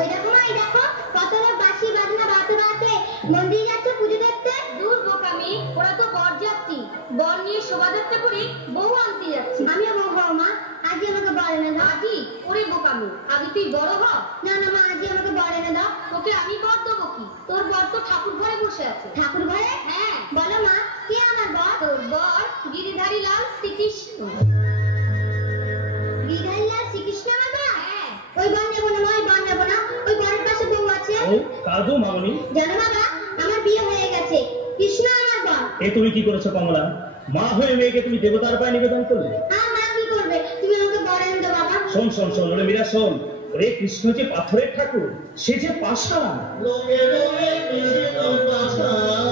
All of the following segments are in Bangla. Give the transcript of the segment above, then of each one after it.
ওই দেখো মা, এই দেখো কত লোক বাঁশি বাজনা বাজাতে মন্দিরে যাচ্ছে পুজো দেখতে। দূর বোকামি, ওরা তো বরযাত্রী, বর নিয়ে শোভাযাত্রা করে বউ আনতে যাচ্ছে। আমিও বউ হও মা, আজই আমাকে বর এনে দাও। আজই? ওরে বোকামি, আগে তুই বড় হ। না না মা, আজই আমাকে বর এনে দাও। তোকে আমি বর দেবো কি? তোর বর তো ঠাকুর ঘরে বসে আছে। ঠাকুর ঘরে? হ্যাঁ। বলো মা, কে আমার বর? তোর বর গিরিধারী লাল শ্রীকৃষ্ণ। গিরিধারী লাল শ্রীকৃষ্ণ আমার বর? হ্যাঁ। ওই বর নেবো না মা, ওই বর নেবো না। ওই বরের পাশে বউ আছে। ও কাঁদো মামনি। জানো বাবা, আমার বিয়ে হয়ে গেছে, কৃষ্ণ আমার বর। এ তুমি কি করেছো কমলা? মা হয়ে মেয়েকে তুমি দেবতার পায়ে নিবেদন করলে? মা কি করবে, তুমি আমাকে বর এনে দাও বাবা। শোন শোন শোন, ওরে মীরা শোন, ওরে কৃষ্ণ যে পাথরের ঠাকুর, সে যে পাষাণ। লোকে বলে কৃষ্ণ পাষাণ,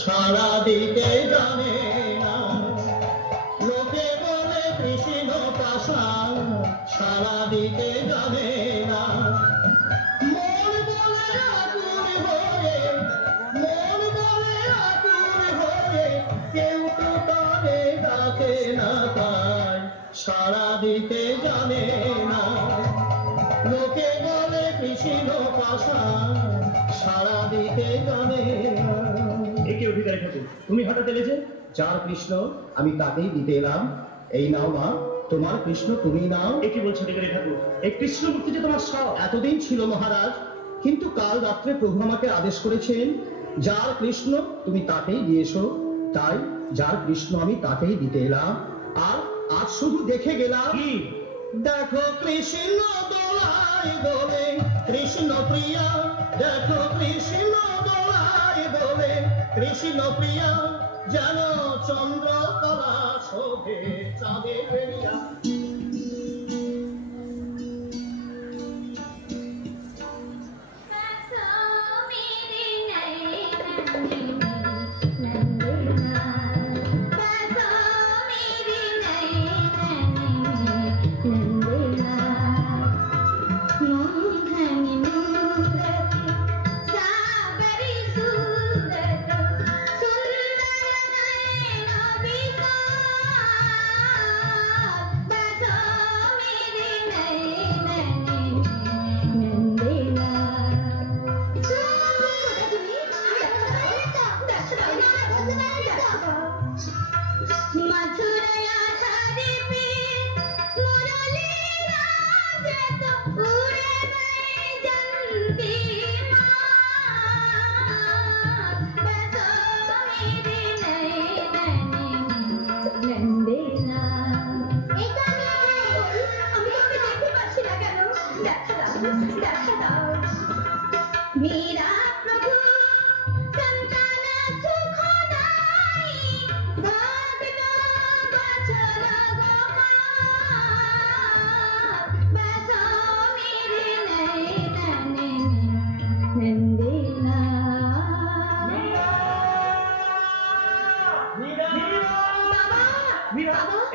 সারা দিতে জানে না। লোকে বলে কৃষ্ণ পাষাণ, সারা দিতে জানে না। মন বলে আতুর হয়ে, মন বলে আতুর হয়ে, কেউ তো তারে ডাকে না, তাই সারা দিতে জানে না। লোকে বলে কৃষ্ণ পাষাণ, সারা দিতে জানে না। একে অধিকারী ঠাকুর, তুমি হঠাৎ এলে যে? যার কৃষ্ণ আমি তাকেই দিতে এলাম। এই নাও মা, তোমার কৃষ্ণ তুমি নাও। একে বলছো অধিকারী ঠাকুর? এই কৃষ্ণ মূর্তি যে তোমার সব। এতদিন ছিল মহারাজ, কিন্তু কাল রাত্রে প্রভু আমাকে আদেশ করেছেন যার কৃষ্ণ তুমি তাকেই দিয়েছো, তাই যার কৃষ্ণ আমি তাকেই দিতে এলাম। আর আজ শুধু দেখে গেলাম। দেখো কৃষ্ণ দোলায় বলে কৃষ্ণ প্রিয়া, দেখো কৃষ্ণ দোলায় বলে কৃষ্ণ প্রিয়া, যেন চন্দ্রকলা শোভে চাঁদে বেরিয়া।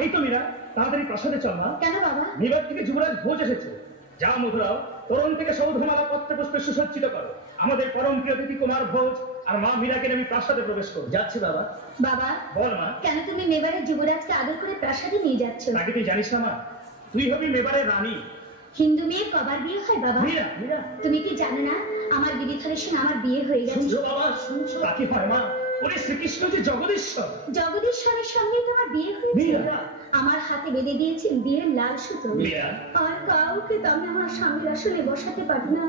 এই তো মীরা, তাড়াতাড়ি প্রাসাদে চল না। কেন বাবা? নিবার থেকে যুবরাজ ভোজ এসেছে। যা মধুরাও, তরুণ থেকে সৌধমালা পত্রে পুষ্পে সুসজ্জিত করো। আমাদের পরম প্রিয় অতিথি কুমার ভোজ আর মা মীরাকে আমি প্রাসাদে প্রবেশ করো। যাচ্ছি বাবা। বাবা বল মা। কেন তুমি মেবারের যুবরাজকে আদর করে প্রাসাদে নিয়ে যাচ্ছ? তাকে তুই জানিস না মা, তুই হবি মেবারের রানী। হিন্দু মেয়ে কবার বিয়ে হয় বাবা? মীরা, মীরা তুমি কি জানো না আমার গিরিধরের সঙ্গে আমার বিয়ে হয়ে গেছে? শুনছো বাবা, শুনছো? তা কি হয় মা? ওরে শ্রীকৃষ্ণ যে জগদীশ্বর, জগদীশ্বরের সঙ্গে তোমার বিয়ে হয়েছে। মীরা আমার হাতে বেঁধে দিয়েছেন বিয়ের লাল সুতো। মীরা, আর কাউকে তো আমি আমার স্বামীর আসলে বসাতে পারি না,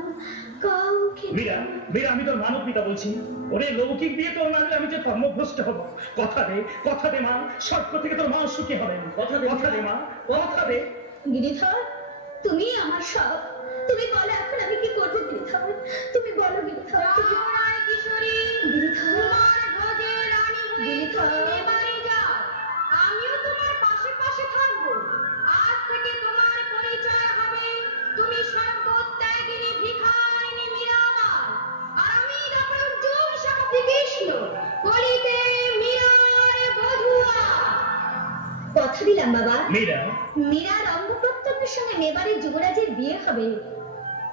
কাউকে। মীরা, মীরা আমি তোর মানব পিতা বলছি। ওরে লৌকিক দিয়ে তোর মানলে আমি যে ধর্মভ্রষ্ট হব। কথা দে মা, স্বর্গ থেকে তোর মা সুখী হবেন। কথা দে মা, কথা দে। গিরিধর তুমি আমার সব, তুমি বলো এখন আমি কি করবো? গিরিধর তুমি বলো। গিরিধর কিশোরী, গিরিধর ভোজের রানী হয়ে এবারে যাও। আমিও তোমার পাশে পাশে থাকবো। আজ থেকে তোমার পরিচয় হবে তুমি সর্বত্যাগিনী ভিখারিণী মীরাবাই, আর আমি ডক্টর অর্জুন শাহ শ্রীকৃষ্ণ, কলিতে মীরার বধূয়া। কথা দিলাম বাবা, মীরার অঙ্গ প্রত্যঙ্গের সঙ্গে মেবারের যুবরাজের বিয়ে হবে,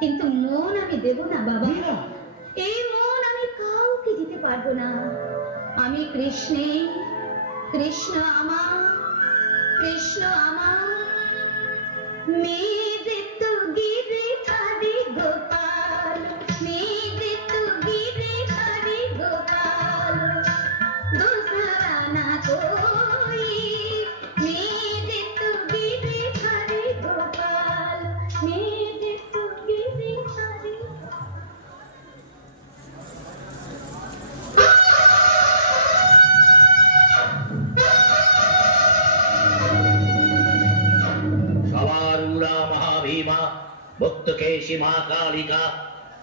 কিন্তু মন আমি দেব না বাবা। এই মন আমি কাউকে দিতে পারবো না। আমি কৃষ্ণে, কৃষ্ণ আমার, কৃষ্ণ আমার। মেয়ে তো গিরিধারী গোপাল মেঘে তুগিরে ধারে। সবার উরা মহাভীমা ভক্তকেশী মা কালিকা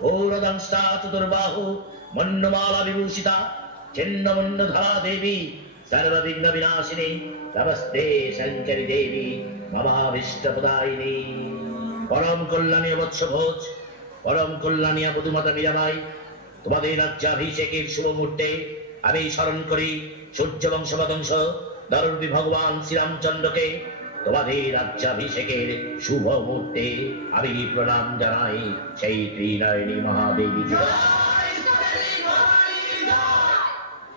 ঘোরদংষ্টা চতুর্বাহু মন্নমালা বিভূষিতা ছিন্নমন্নধরা দেবী সর্ববিঘ্ন বিনাশিনী নমস্তে শঙ্করী দেবী মমাভীষ্টপ্রদায়িনী। পরম কল্যাণী বৎস ভোজ, পরম কল্যাণী মধুমাতা মীরাবাই, তোমাদের রাজ্যাভিষেকের শুভ মুহূর্তে আমি স্মরণ করি সূর্য বংশবদংশ দরবী ভগবান শ্রীরামচন্দ্রকে। তোমাদের রাজ্যাভিষেকের শুভ মুহূর্তে আমি প্রণাম জানাই সেই ত্রিনয়নী মহাদেবীকে।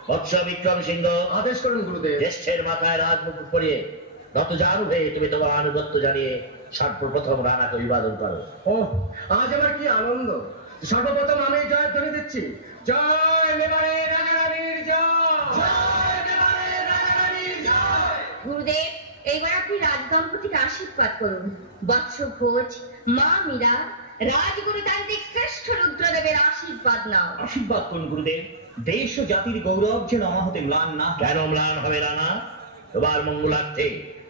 বৎস বিক্রম সিংহ, আদেশ করুন গুরুদেব। জ্যেষ্ঠের মাথায় রাজমুকুট পরিয়ে নতজানু হয়ে তুমি তোমার আনুগত্য জানিয়ে সর্বপ্রথম রানাকে অভিবাদন করো। ও, আজ আমার কি আনন্দ! সর্বপ্রথম আমি জয়ধ্বনি দিচ্ছি, জয় মেবারের রাজারানীর জয়, জয় মেবারের রাজারানীর জয়। গুরুদেব, এইবার আপনি রাজদম্পতিকে আশীর্বাদ করুন। বৎস ভোজ, মা মীরা, রাজগুরুতান্ত্রিক শ্রেষ্ঠ রুদ্রদেবের আশীর্বাদ নাও। আশীর্বাদ করুন গুরুদেব। দেশ ও জাতির গৌরব যেন আমাহতে ম্লান না। কেন ম্লান হবে রানা? তোমার মঙ্গলার্থে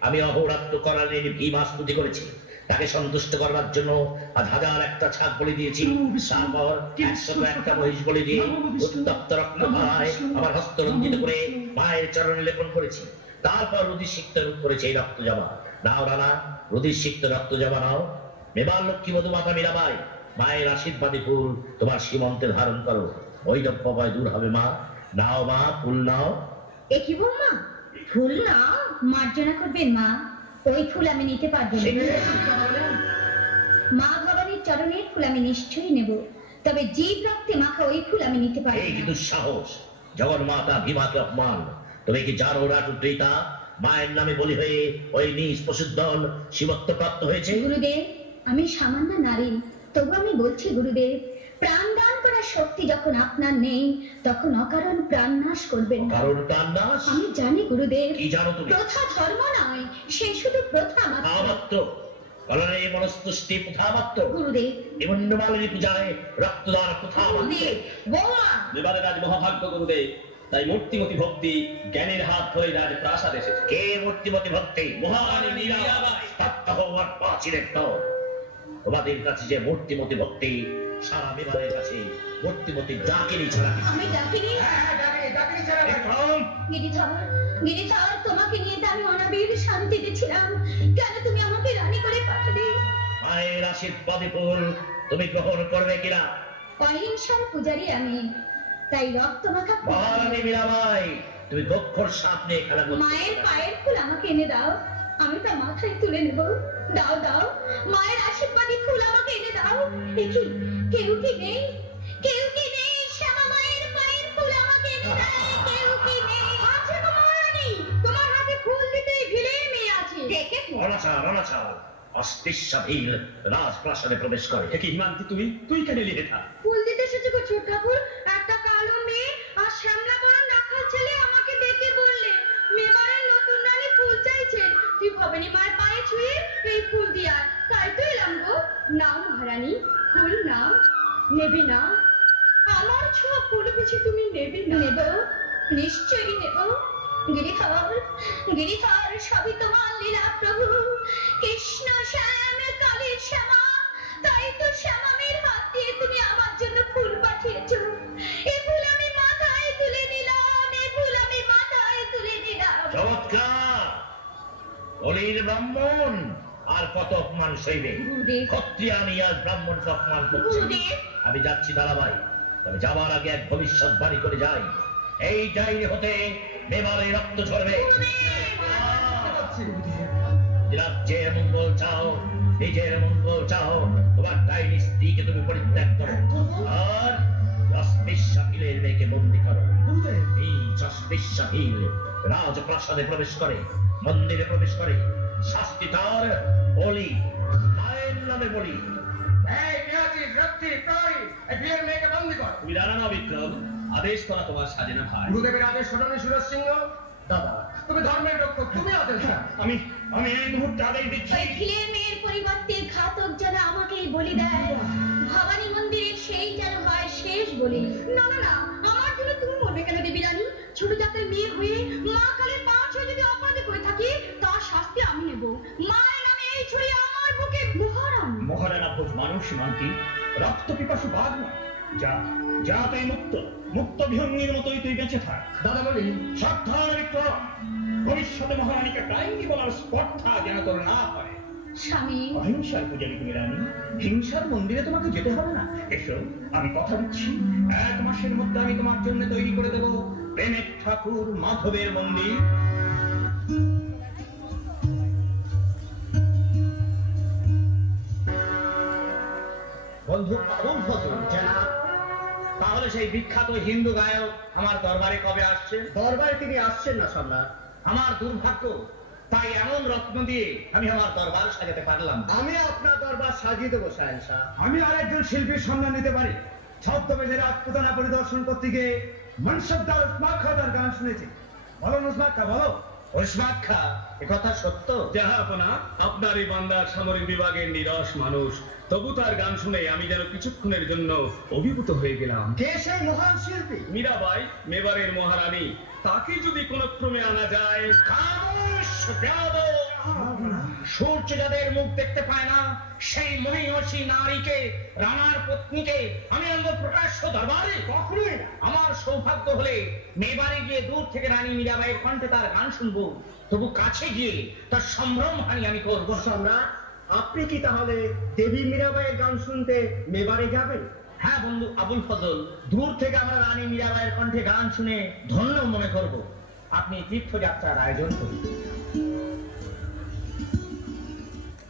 আমি অহোরাত্র করালের ভীমা স্তুতি করেছি। তাকে সন্তুষ্ট করবার জন্য আজ হাজার একটা ছাগ বলি দিয়েছি, তারপর 101টা মহিষ বলি দিয়ে উত্তপ্ত রক্ত ধারায় আমার হস্ত রঞ্জিত করে মায়ের চরণে লেপন করেছি। তারপর রুধির সিক্ত করেছে এই রক্ত জমা। নাও রানা, রুধির সিক্ত রক্ত জমা নাও। মেবার লক্ষ্মী মধুমাতা মীরাবাই, মায়ের আশীর্বাদী ফুল তোমার সীমন্তে ধারণ করো। বৈরব্য ভয় দূর হবে মা। নাও মা, ফুল নাও। এ কি বৌমা, ফুল নাও? মার্জনা করবেন মা, ওই ফুল আমি নিতে পারবো না। মা ভবানীর চরণের ফুল আমি নিশ্চয়ই নেব, তবে জীব রক্তে মাখা ওই ফুল আমি নিতে পারবো এই কি না। দুঃসাহস! জগন্মাতা ভীমাকে অপমান! তুমি কি জানো রাটুদ্রিতা মায়ের নামে বলি হয়ে ওই নিজ পশুদ্ধন শিবত্ব প্রাপ্ত হয়েছে? গুরুদেব, আমি সামান্য নারী, তবু আমি বলছি গুরুদেব, প্রাণ দান করার শক্তি যখন আপনার নেই, তখন অকারণ প্রাণ নাশ করবেন না। কারণ প্রাণ নাশ? আমি জানি গুরুদেব, কি জানো তুমি? প্রথা ধর্ম নয়, সে শুধু প্রথা মাত্র। প্রথামাত্র কলনে মনস্তুষ্টি প্রথামাত্র। গুরুদেব, নিমন্নমালিনী পূজায় রক্তদান প্রথামাত্র। গুরুদেব, বৌমা, এবারে রাজ মহাভাগ্য গুরুদেব, তাই মূর্তিমতি ভক্তি জ্ঞানের হাত ধরে রাজ প্রাসাদ এসেছে। কে মূর্তিমতি ভক্তি? মহারানী মীরাবাই। হওয়ার প্রাচীরের দল। তোমাদের কাছে যে মূর্তিমতি ভক্তি, সারা মেবারের কাছে মূর্তিমতি ডাকিনি ছাড়া কিছু আমি ডাকিনি। নেই। গিরিধর, গিরিধর, তোমাকে নিয়ে তো আমি অনাবিল শান্তিতে ছিলাম, কেন তুমি আমাকে রানী করে পাঠালে? মায়ের আশীর্বাদী ফুল তুমি গ্রহণ করবে কিনা? অহিংসার পূজারী আমি, তাই রক্ত মাখা ফুল আমি মহারানী নেব। মীরাবাই, তুমি গক্ষর সাপ নিয়ে খেলা করছো। মায়ের পায়ের ফুল আমাকে এনে দাও, আমি তা মাথায় তুলে নেব। দাও দাও, মায়ের আশীর্বাদী ফুল আমাকে এনে দাও। দেখি কেউ কি নেই, কেউ কি নেই? শ্যামা মায়ের পায়ের ফুল আমাকে এনে দেয়, কেউ কি নেই? আছে গো মহারানী, তোমার হাতে ফুল দিতে ভিলের মেয়ে আছে। ডেকে অনাচার, অনাচার! অস্পৃশ্যা ভিল রাজপ্রাসাদে প্রবেশ করে। কি হিমান্তি, তুই কেন এলি এটা? ফুল দিতে এসেছে গো ছোট ঠাকুর। একটা কালো মেয়ে আর শ্যামলা বরণ রাখাল ছেলে আমাকে ডেকে বললে মেবারের নতুন রানী ফুল চাইছেন, তুই ভবানী মায়ের পায়ে ছুঁয়ে এই ফুল দিয়া। তাই তো এলাম গো। নাও মহারানী, ফুল নাও। নেবে না? আমার ছোঁয়া ফুল বুঝি তুমি নেবে না? নেব, নিশ্চয়ই নেব। গিরিধর, গিরিধর, সবই তোমার লীলা প্রভু। কৃষ্ণ শ্যাম কালীর শ্যামা, তাই তো শ্যামামের হাত দিয়ে তুমি আমার জন্য ফুল পাঠিয়েছো। এই ফুল আমি মাথায় তুলে নিলাম, এই ফুল আমি মাথায় তুলে নিলাম। চমৎকার! কলির ব্রাহ্মণ আর কত অপমান সইবে? গুরুদেব, ক্ষত্রিয় আমি আজ ব্রাহ্মণকে অপমান করছি। গুরুদেব, আমি যাচ্ছি দাদাভাই, তবে যাবার আগে এক ভবিষ্যৎবাণী করে যাই। এই ডাইরি হতে মেবারে রক্ত ঝরবে। রাজ্যের মঙ্গল চাও, নিজের মঙ্গল চাও, তোমার ডাইনি স্ত্রীকে তুমি পরিত্যাগ করো, আর অস্পৃশ্যাহিলের মেয়েকে বন্দী করো। এই অস্পৃশ্যাহিল রাজপ্রাসাদে প্রবেশ করে, মন্দিরে প্রবেশ করে, শাস্তি তার বলি, মায়ের নামে বলি। তুমি জানো না বিক্রম, আদেশ করা তোমার সাজে না ভাই। গুরুদেবের আদেশ শোনানি সুরজ সিংহ। দাদা, তুমি ধর্মের রক্ষক, তুমি আদেশ দাও। আমি এই মুহূর্তে আদেশ দিচ্ছি। ওই খিলের মেয়ের পরিবর্তে ঘাতক যারা বলি দেয়, ভবানী মন্দিরের সেই যেন হয় শেষ বলি। না না না, আমার জন্য তুমি মরবে কেন দেবী রানী? ছোট জাতের মেয়ে হয়ে মা কালের পাশ হয়ে যদি অপরাধ করে থাকি, তার শাস্তি আমি নেব। মায়ের নামে এই ছুরি আমার বুকে মহারাম। মহারানা ভোজ মানুষ মান্তি, রক্ত পিপাসু বাঘ না। যা যা, তুই মুক্ত, মুক্ত বিহঙ্গির মতোই তুই বেঁচে থাক। দাদামণি, সাবধান বিক্রম, ভবিষ্যতে মহারানীকে ডাইনি বলার স্পর্ধা যেন তোর না হয়। স্বামী, অহিংসার পূজারী তুমি রানী, হিংসার মন্দিরে তোমাকে যেতে হবে না। এসো, আমি কথা দিচ্ছি 1 মাসের মধ্যে আমি তোমার জন্য তৈরি করে দেব প্রেমের ঠাকুর মাধবের মন্দির। বন্ধু আবুল ফজল জানা, তাহলে সেই বিখ্যাত হিন্দু গায়ক আমার দরবারে কবে আসছে? দরবারে তিনি আসছেন না সম্রাট। আমার দুর্ভাগ্য, তাই এমন রত্ন দিয়ে আমি আমার দরবার সাজাতে পারলাম। আমি আপনার দরবার সাজিয়ে দেবো শাহেনশাহ। আমি আরেকজন শিল্পীর সন্ধান নিতে পারি। ছদ্মবেশে রাজপুতানা পরিদর্শন করতে গিয়ে মনসবদার উসমান খাঁ তার গান শুনেছি। বলো উসমান খাঁ, বলো। ওসমান খাঁ, একথা সত্য? জাহাপনা, আপনার এই বান্দার সামরিক বিভাগের নিরস মানুষ, তবু তার গান শুনে আমি যেন কিছুক্ষণের জন্য অভিভূত হয়ে গেলাম। কে সেই মহান শিল্পী? মীরাবাই, মেবারের মহারানী, তাকে যদি কোন ক্রমে আনা যায়। খামোশ বেয়াদব! সূর্য যাদের মুখ দেখতে পায় না, সেই মহিষী নারীকে, রানার পত্নীকে আমি আনবো প্রকাশ্য দরবারে? কখনোই না। আমার সৌভাগ্য হলে মেবারে গিয়ে দূর থেকে রানী মীরাবাইয়ের কণ্ঠে তার গান শুনবো, তবু কাছে গিয়ে তার সম্ভ্রম হানি আমি করবো। সম্রাট, আপনি কি তাহলে দেবী মীরাবাইয়ের গান শুনতে মেবারে যাবেন? হ্যাঁ বন্ধু আবুল ফজল, দূর থেকে আমরা রানী মীরাবাইয়ের কণ্ঠে গান শুনে ধন্য মনে করব। আপনি তীর্থযাত্রার আয়োজন করুন।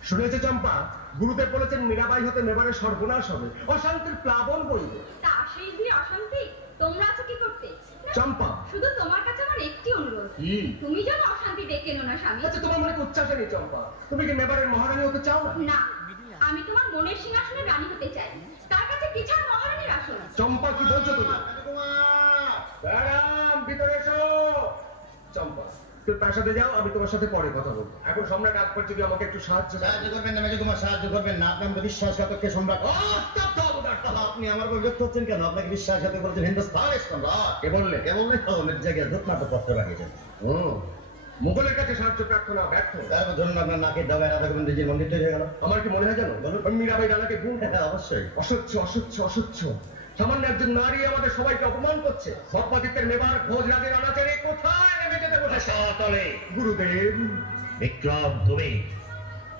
শুনেছে চম্পা, গুরুদেব বলেছেন মীরাবাই হতে মেবারে সর্বনাশ হবে, অশান্তির প্লাবন বইবে। তা সেই দিয়ে অশান্তি, তোমরা আছো কি করতে? চম্পা, শুধু তোমার কাছে আমার একটি অনুরোধ, কি? তুমি যেন অশান্তি ডেকে এনো না স্বামী। আচ্ছা, তোমার মনে উচ্ছ্বাস নেই চম্পা? তুমি কি মেবারের মহারানী হতে চাও না? না, আমি তোমার মনের সিংহাসনে রানী হতে চাই। তার কাছে পিছার মহারানীর আসন। চম্পা, কি বলছো তুমি? ম্যাডাম, ভিতরে এসো। চম্পা, তুই প্রাসাদে যাও, আমি তোমার সাথে পরে কথা বলবো। এখন সম্রাট আকবর যদি আমাকে একটু সাহায্য করবেন না, মেজো তোমার সাহায্য করবেন না। আপনার বিশ্বাসঘাতককে সম্রাট। আপনি আমার উপর ব্যক্ত হচ্ছেন কেন? আপনাকে বিশ্বাসঘাতক করেছেন হিন্দুস্তানের সম্রাট। কে বললে? কে বললে? অনেক জায়গায় ধূপনাথ পত্র রাখিয়েছেন। মুঘলের কাছে সাহায্য প্রার্থনা ব্যর্থ। তারপর ধরুন আপনার নাকের দাবায় রাধা গোবিন্দজির মন্দির তৈরি হয়ে গেল। আমার কি মনে হয় জানো, মীরাবাই রানাকে গুণ। হ্যাঁ, অবশ্যই। অসহ্য অসহ্য অসহ্য! সামান্য একজন নারী আমাদের সবাইকে অপমান করছে। ভট্টাদিত্যের মেবার ভোজরাজের অনাচারে কোথায় নেমে যেতে বসেছে? তলে। গুরুদেব, বিক্রম, তুমি,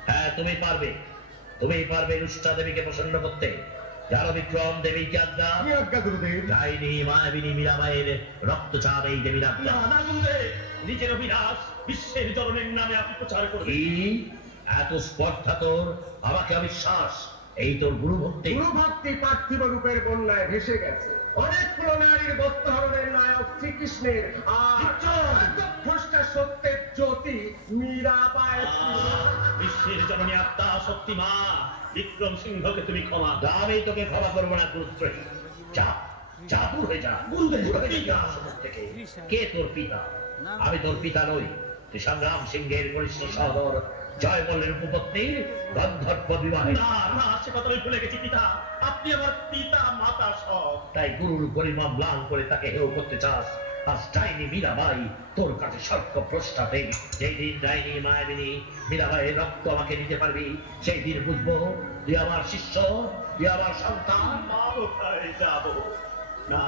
হ্যাঁ তুমি পারবে, তুমি পারবে রুষ্টা দেবীকে প্রসন্ন করতে। জানো বিক্রম, দেবী কি আজ্ঞা? কি আজ্ঞা গুরুদেব? ডাইনি মায়াবিনী মীরাবাইয়ের রক্তচাপ এই দেবীর আজ্ঞা। নিজের অভিলাষ বিশ্বের জননের নামে আপনি প্রচার করবেন। কি এত স্পর্ধা তোর? আমাকে অবিশ্বাস? এই তোর গুরু ভক্তি? গুরু ভক্তি পার্থিব রূপের বন্যায় ভেসে গেছে। অনেকগুলো নারীর বস্ত্রহরণের নায়ক শ্রীকৃষ্ণের, আর ভ্রষ্টা সত্যের জ্যোতি মীরাবাই। বিশ্বের জননী আত্মা শক্তি মা বিক্রম সিংহকে তুমি ক্ষমা। আমি তোকে ক্ষমা করবো না গুরুত্রহী। যা যা, দূর হয়ে যা, দূর হয়ে যা সমস্ত থেকে। কে তোর পিতা? আমি তোর পিতা নই। তুই সংগ্রাম সিংহের কনিষ্ঠ সহোদর জয়বলের উপপত্নীর গন্ধর্ব বিবাহে। না না, সে কথা আমি ভুলে গেছি পিতা। আপনি আমার পিতা মাতা সব। তাই গুরুর গরিমা ম্লান করে তাকে হেয় করতে চাস? আজ ডাইনি মীরাবাই তোর কাছে সর্প প্রষ্ঠা দেবী। যেই দিন ডাইনি মায়াবিনী মীরাবাইয়ের রক্ত আমাকে দিতে পারবি, সেই দিন বুঝবো তুই আমার শিষ্য, তুই আমার সন্তান। কোথায় যাব না,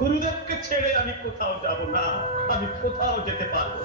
গুরুদেবকে ছেড়ে আমি কোথাও যাব না। আমি কোথাও যেতে পারবো।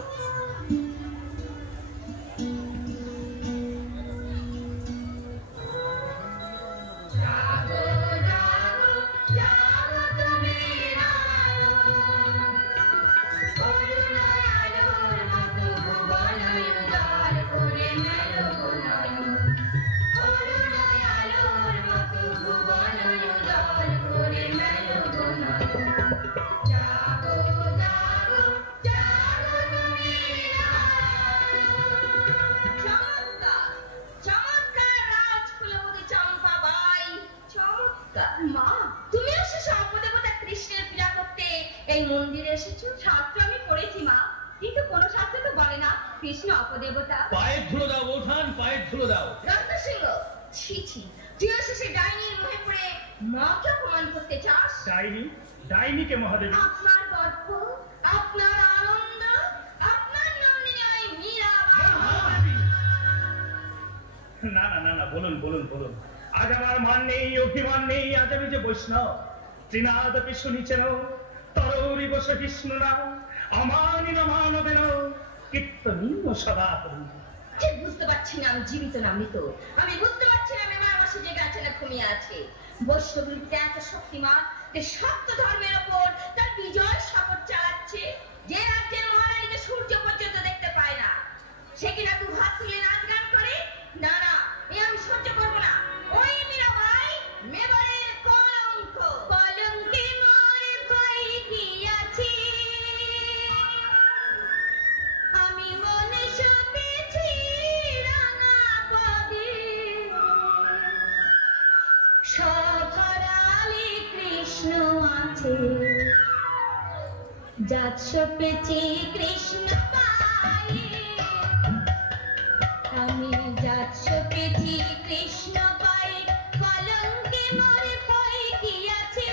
মা, তুমি এসেছো অপদেবতা কৃষ্ণের পূজা করতে। এই মন্দিরে এসেছো? শাস্ত্র আমি পড়েছি মা, কিন্তু কোন শাস্ত্রে তো বলে না কৃষ্ণ অপদেবতা। পায়ের ধুলো দাও বৌঠান, পায়ের ধুলো দাও। রক্ত সিংহ, ছি ছি, তুই শেষে ডাইনির মুখে পড়ে মাকে অপমান করতে চাস? ডাইনি? ডাইনিকে মহাদেবী? আপনার গর্ব, আপনার আনন্দ, আপনার নন্দিনী ওই মীরাবাই। না না না না, বলুন বলুন বলুন। আজ আমার মান নেই, অভিমান নেই, আজ আমি যে বৈষ্ণব। ত্রিনাদপি শুনিছেন তরৌরি বসে বিষ্ণুরা, আমানি নমানবেন কীর্তনী সদা করি। ঠিক বুঝতে পারছি না আমি জীবিত না মৃত। আমি বুঝতে পারছি না আমি মারবাসে জেগে আছে না ঘুমিয়ে আছে। বৈষ্ণবীতে এত শক্তিমান যে সত্য ধর্মের ওপর তার বিজয় সাগর চালাচ্ছে। যে রাজ্যের মহারানীকে সূর্য পর্যন্ত দেখতে পায় না, সে কিনা দু হাত তুলে নাচ গান করে। না না, এ আমি সহ্য করবো না। ওই মীরাবাই মেবারের কলঙ্ক। কলঙ্কে মোর ভয় কি আছে, আমি মনে সপেছি রাঙা পদে। সভরালে কৃষ্ণ আছে, জাত সপেছি কৃষ্ণ পায়ে। আমি জাত সপেছি কৃষ্ণ পায়ে, কলঙ্কে মোর ভয় কি আছে,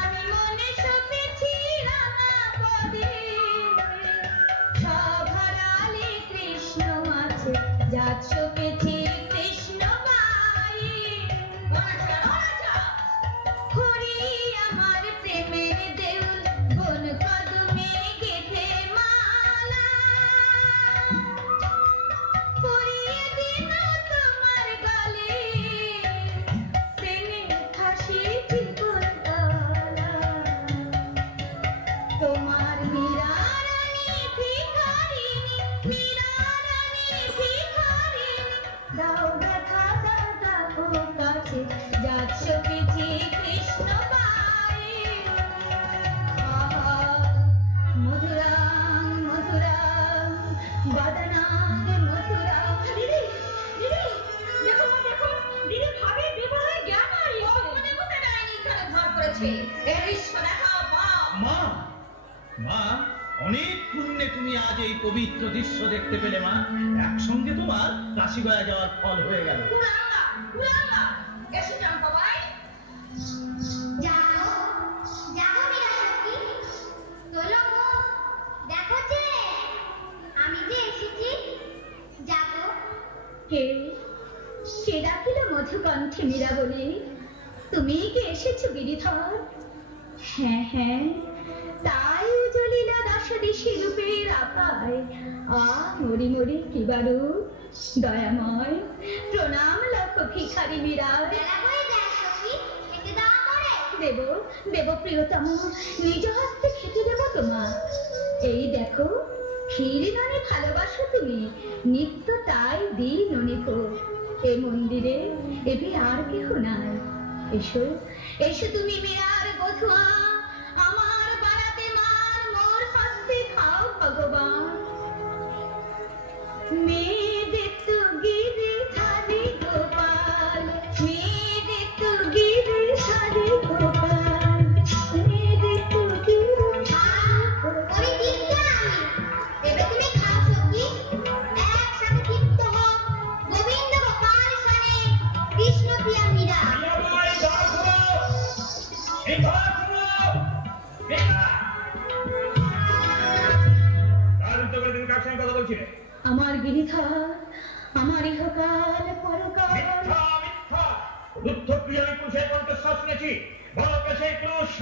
আমি মনে সপেছি রাঙা পদে। সভরালে কৃষ্ণ আছে, জাত সপেছি কৃষ্ণ পায়ে। হরি আমার প্রেমের দেউল, বন কদমে গেঁথে মালা। পরিয়ে দিন তোমার গলে, প্রেমের ফাঁসি জীবনতলা। তোমার মীরা রানী ভিখারিণী, মীরা রানী ভিখারিণী, দাও ব্যথা দাও দাও কাছে, জাত সপেছি কৃষ্ণ পায়ে। আহা মধুরাং মধুরাং বদনাং মধুরাং। দিদি, দিদি, দেখো মা দেখো, দিদি ভাবে বিবাহে জ্ঞান হারিয়েছে। মনে কোথায় ডাইনি এখানে ঘর করেছে। এর দৃশ্য দেখাও বাপ। মা, মা, অনেক পুণ্যে তুমি আজ এই পবিত্র দৃশ্য দেখতে পেলে মা। একসঙ্গে তোমার কাশিগয়া যাওয়ার ফল হয়ে গেল। কুলাঙ্গা, কুলাঙ্গা, এসো চম্পাবাই। জাগো জাগো মীরা সখী, তোলো মুখ, দেখো যে আমি যে এসেছি। জাগো। কে কে ডাকিল মধুকণ্ঠে মীরা বলে? তুমি কি এসেছো গিরিধর? হ্যাঁ হ্যাঁ, তাই জ্বলিলা দশ দিশি রূপের আকায়। মরি মরি কি বারু দয়াময়, প্রণাম লক্ষ ভিখারি মীরা। দেব দেব প্রিয়তম, নিজ হস্তে খেতে দেব তোমার। এই দেখো, ক্ষীর ননে ভালোবাসো তুমি, নিত্য তাই দিই ননে ভোগ। এ মন্দিরে এভি আর কেহ নাই। এসো এসো তুমি মীরার বধুয়া, আমার বাড়াতে মান মোর হস্তে খাও ভগবান। মেয়েদের তো গিরিধারী গোপাল, মেয়েদের তো গিরিধারী গোপাল, মেয়েদের তো গিরিধারী গোপাল। এবার তুমি খাও সখী, একসাথে তৃপ্ত হোক গোবিন্দ গোপাল সনে কৃষ্ণ প্রিয়া মীরা। আমার গিরিধর, আমার ইহকাল পরকাল।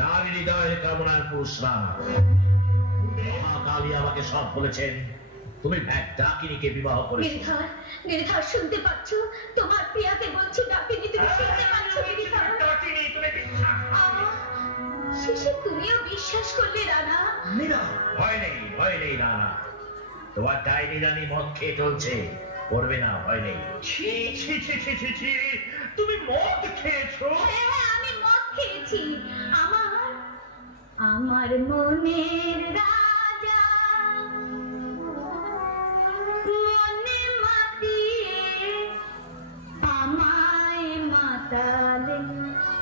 নারীর হৃদয়ের কামনার পুরুষরা। মহাকালী আমাকে সব বলেছেন। তুমি এক ডাকিনীকে বিবাহ করেছো। গিরিধর, গিরিধর শুনতে পাচ্ছ? তোমার প্রিয়াকে বলছি ডাকিনি, তুমি শুনতে পাচ্ছ গিরিধর? শেষে তুমিও বিশ্বাস করলে রানা? ভয় নেই রানা। তোমার ডাইনি রানী মদ খেয়ে চলছে, করবে না, ভয় নেই। ছি ছি ছি ছি ছি ছি, তুমি মদ খেয়েছো? হ্যাঁ, আমি মদ খেয়েছি। আমার মনের রাজা মনে মাতিয়ে আমায় মাতাল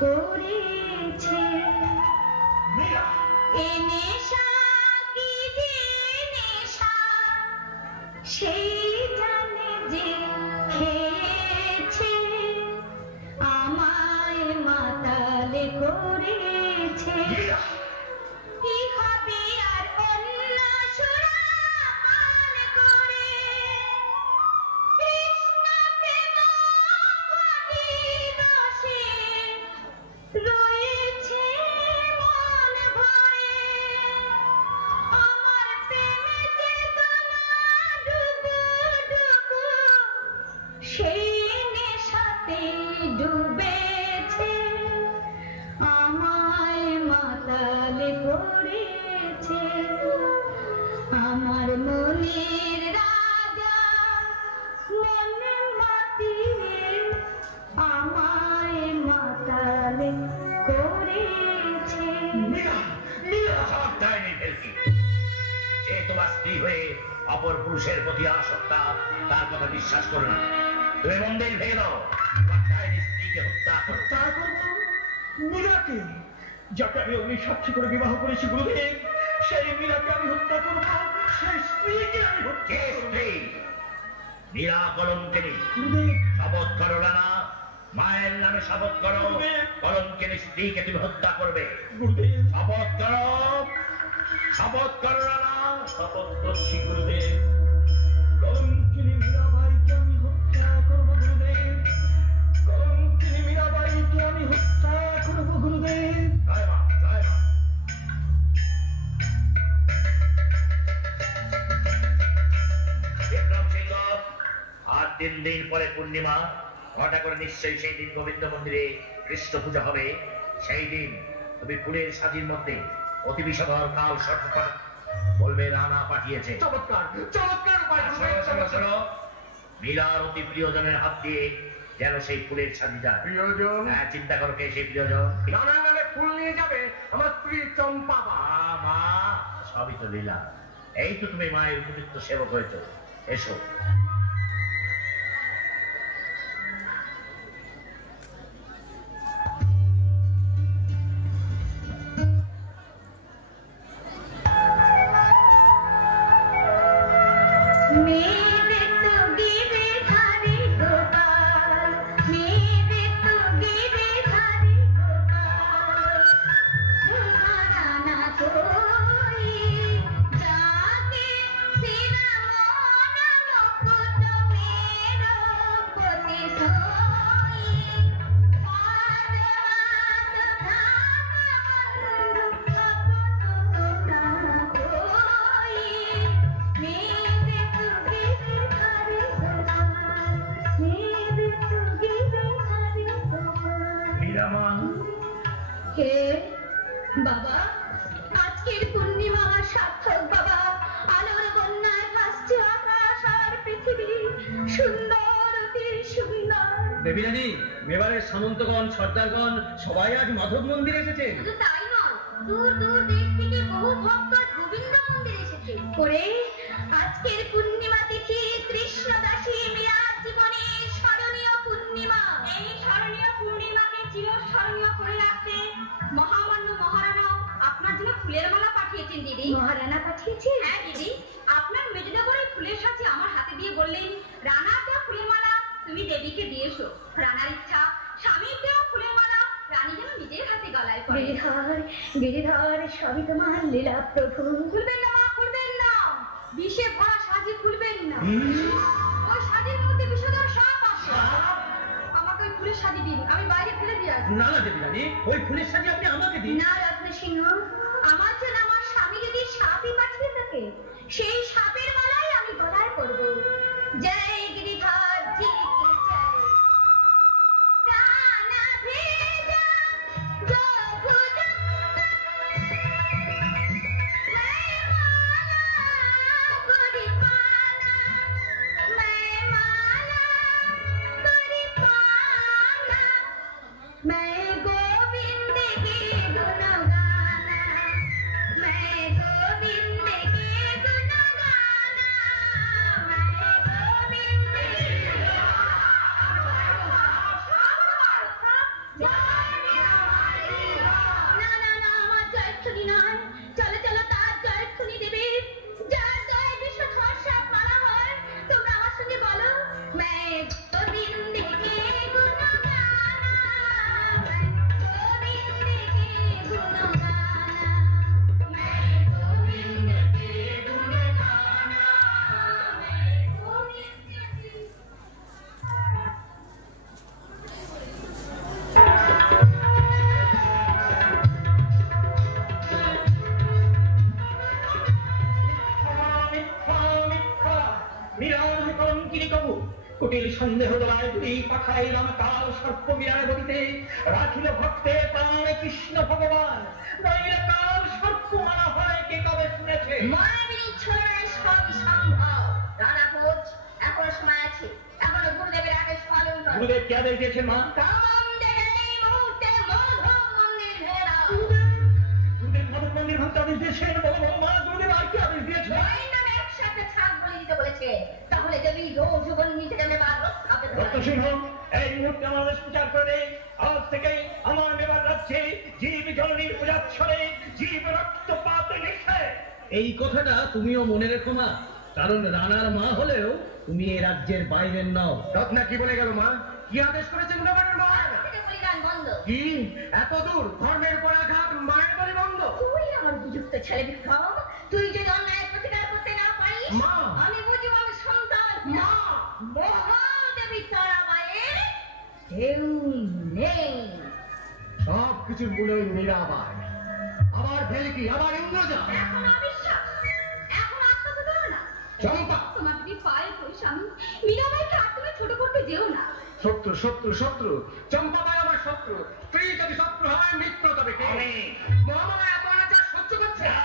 করেছে। এ নেশা কি যে নেশা, সেই জানে যে খেয়েছে। করেছে। কি হবে আর অন্য সুরা পান করে, কৃষ্ণকে মহাভাগী দোষে রয়েছে মন ভরে। আমার প্রেমে চেতনা ডুবু ডুবু সেই নেশাতে ডুবেছে, আমায় মাতাল করেছে। আমার মনের রাজা মন মাতিয়ে আমায় মাতাল করেছে। যে তোমার স্ত্রী হয়ে অপর পুরুষের প্রতি আসক্তা, তার কথা বিশ্বাস করো না। তুমি মন্দির ভেঙে দাও, স্ত্রীকে হত্যা করো। তা করবো মীরাকে, যাকে আমি অগ্নিসাক্ষী করে বিবাহ করেছি গুরুদেব, সেই মীরাকে আমি হত্যা করবো, সেই স্ত্রীকে আমি হত্যা কে করবো। স্ত্রী? মীরা কলঙ্কিনী। গুরুদেব, শপথ করো না, মায়ের নামে শপথ করো, কলঙ্কিনী স্ত্রীকে তুমি হত্যা করবে। গুরুদেব, শপথ করো, শপথ করো না। শপথ করছি গুরুদেব, কলঙ্কিনী মীরাবাইকে আমি হত্যা করবো গুরুদেব, কলঙ্কিনী মীরাবাইকে আমি হত্যা করবো গুরুদেব। জয় মা, জয় মা। বিক্রম সিংহ, আর 3 দিন পরে পূর্ণিমা, ঘটা করে নিশ্চয়ই সেই দিন গোবিন্দ মন্দিরে কৃষ্ণ পূজা হবে। সেই দিন তুমি ফুলের সাজির মধ্যে অতি বিষধর কাল সর্প বলবে রানা পাঠিয়েছে। চমৎকার চমৎকার উপায় গুরুদেব, শোনো, শোনো, চমৎকার। শোনো। মীরার অতি প্রিয়জনের হাত দিয়ে যেন সেই ফুলের সাজি যায়। প্রিয়জন হ্যাঁ, চিন্তা করো কে সেই প্রিয়জন। নানার নামে ফুল নিয়ে যাবে আমার স্ত্রী চম্পা বা। মা, সবই তো লীলা। এই তো তুমি মায়ের উপযুক্ত সেবক হয়েছ। এসো। मेरे तो गिरे धारे गोपाल, मेरे तो गिरे धारे गोपाल, तुम्हारा ना कोई जागे सिरा मोना मुकुट मेरो पोते सोई, हाथ हाथ धागा बंधु अपनो ना कोई, मेरे तो गिरे धारे गोपाल, मेरे तो गिरे धारे गोपाल। মীরা মা, কে বাবা? আজকের পূর্ণিমা সার্থক বাবা, আলোর বন্যায় ভাসছে আকাশ আর পৃথিবী, সুন্দর অতি সুন্দর। দেবী রানী, মেবারের সামন্তগণ, সর্দারগণ সবাই আজ মাধব মন্দিরে এসেছে। শুধু তাই নয়, দূর দূর দেশ থেকে বহু ভক্ত গোবিন্দ মন্দিরে এসেছে। করে আজকের পূর্ণিমা তিথি কৃষ্ণদাসী মীরার জীবনে স্মরণীয় পূর্ণিমা। এই স্মরণীয় পূর্ণিমাকে চিরস্মরণীয় করে রাখতে মহামান্য মহারানা আপনার জন্য ফুলের মালা পাঠিয়েছেন দিদি। মহারানা পাঠিয়েছেন? হ্যাঁ দিদি, আপনার মেজনগরের ফুলের সাথে আমার হাতে দিয়ে বললেন, রানা তো ফুলের মালা তুমি দেবীকে দিয়ে এসো। রানার ইচ্ছা স্বামীর দেওয়া ফুলের মালা রানী যেন নিজের হাতে গলায় পরে। গিরিধর গিরিধর সবই তোমার লীলা প্রভু। খুলবেন না মা, খুলবেন না, বিষে ভরা সাজি খুলবেন না। ওই সাজির মধ্যে বিষধর সাপ আছে। আমাকে ওই ফুলের সাজি দিন, আমি বাইরে ফেলে দিয়ে আসবো। না না দেবী রানী, ওই ফুলের সাজি আপনি আমাকে দিন। না রত্ন সিংহ, আমার জন্য আমার স্বামী যদি সাপই পাঠিয়ে থাকে, সেই সাপের মালাই আমি গলায় পরবো। জয় গিরিধর জি কি জয়। প্রাণা ভেজা যোগজনন্দন, मैं माला करी पाना, मैं माला करी पाना, मैं गोविंद के गुण गाना, मैं गोविंद के गुण गाना, मैं गोविंद के না না না, আমার জয়ধ্বনি নয়, চলো চলো তার জয়ধ্বনি দেবে, যার জয় বিষধর সাপ মারা হয়। তোমরা আমার সঙ্গে বলো, मैं गोविंद के गुण गाना, मैं गोविंद के गुण এই পাঠাইলাম কাল সর্প বিরায় বলিতে, রাখিল ভক্তে প্রাণ কৃষ্ণ ভগবান, নইলে কাল সর্প মারা হয় কে কবে শুনেছে? মায়াবিনী ছড়ায় সবই সম্ভব। রানা ভোজ, এখন সময় আছে, এখনো গুরুদেবের আদেশ পালন করো। গুরুদেব কে আদেশ দিয়েছেন মা? কামানদের এই মুহূর্তে মাধব মন্দির ঘেরাও। গুরুদেব মাধব মন্দির ভাঙতে আদেশ দিয়েছেন? বলো বলো মা, গুরুদেব আর কি আদেশ দিয়েছেন? নয় নামে একসাথে ছাদ বলে দিতে বলেছে, তাহলে দেবী রোজ জীবন নিতে যাবে বা রক্ষা পেতে রক্ত হবে। সিংহ এই মুহূর্তে আমাদের বিচার করে দে। আজ থেকে আমার মেবার রাজ্যে জীব জননীর পূজাচ্ছরে জীব রক্তপাতে নিষেধ। এই কথাটা তুমিও মনে রেখো মা, কারণ রানার মা হলেও তুমি এই রাজ্যের বাইরের নও। রত্না কি বলে গেল মা? কি আদেশ করেছেন গুণবানের মা? আজ থেকে বলিদান বন্ধ। কি এত দূর ধর্মের উপর আঘাত, মায়ের বলি বন্ধ? তুই আমার উপযুক্ত ছেলে বিক্রম, তুই যদি অন্যায় প্রতিকার করতে না পারিস, মা! আমি বুঝব আমার সন্তান মা! মহাদেবী তারাবাইয়ের কেউ নেই। সব কিছুর মূলে মীরাবাই, আবার ভেলকি, আবার ইন্দ্রজা। এখন অবিশ্বাস, এখন আত্মপ্রতারণা। চম্পা, তোমার তুমি পায়ে পড়ি স্বামী, মীরাবাইকে আর তুমি ছোট করতে যেও না। শত্রু শত্রু শত্রু, চম্পাবাই আমার শত্রু। স্ত্রী যদি শত্রু হয়, মিত্র তবে কে? আমি মহামায়া এত অনাচার সহ্য করছে? না।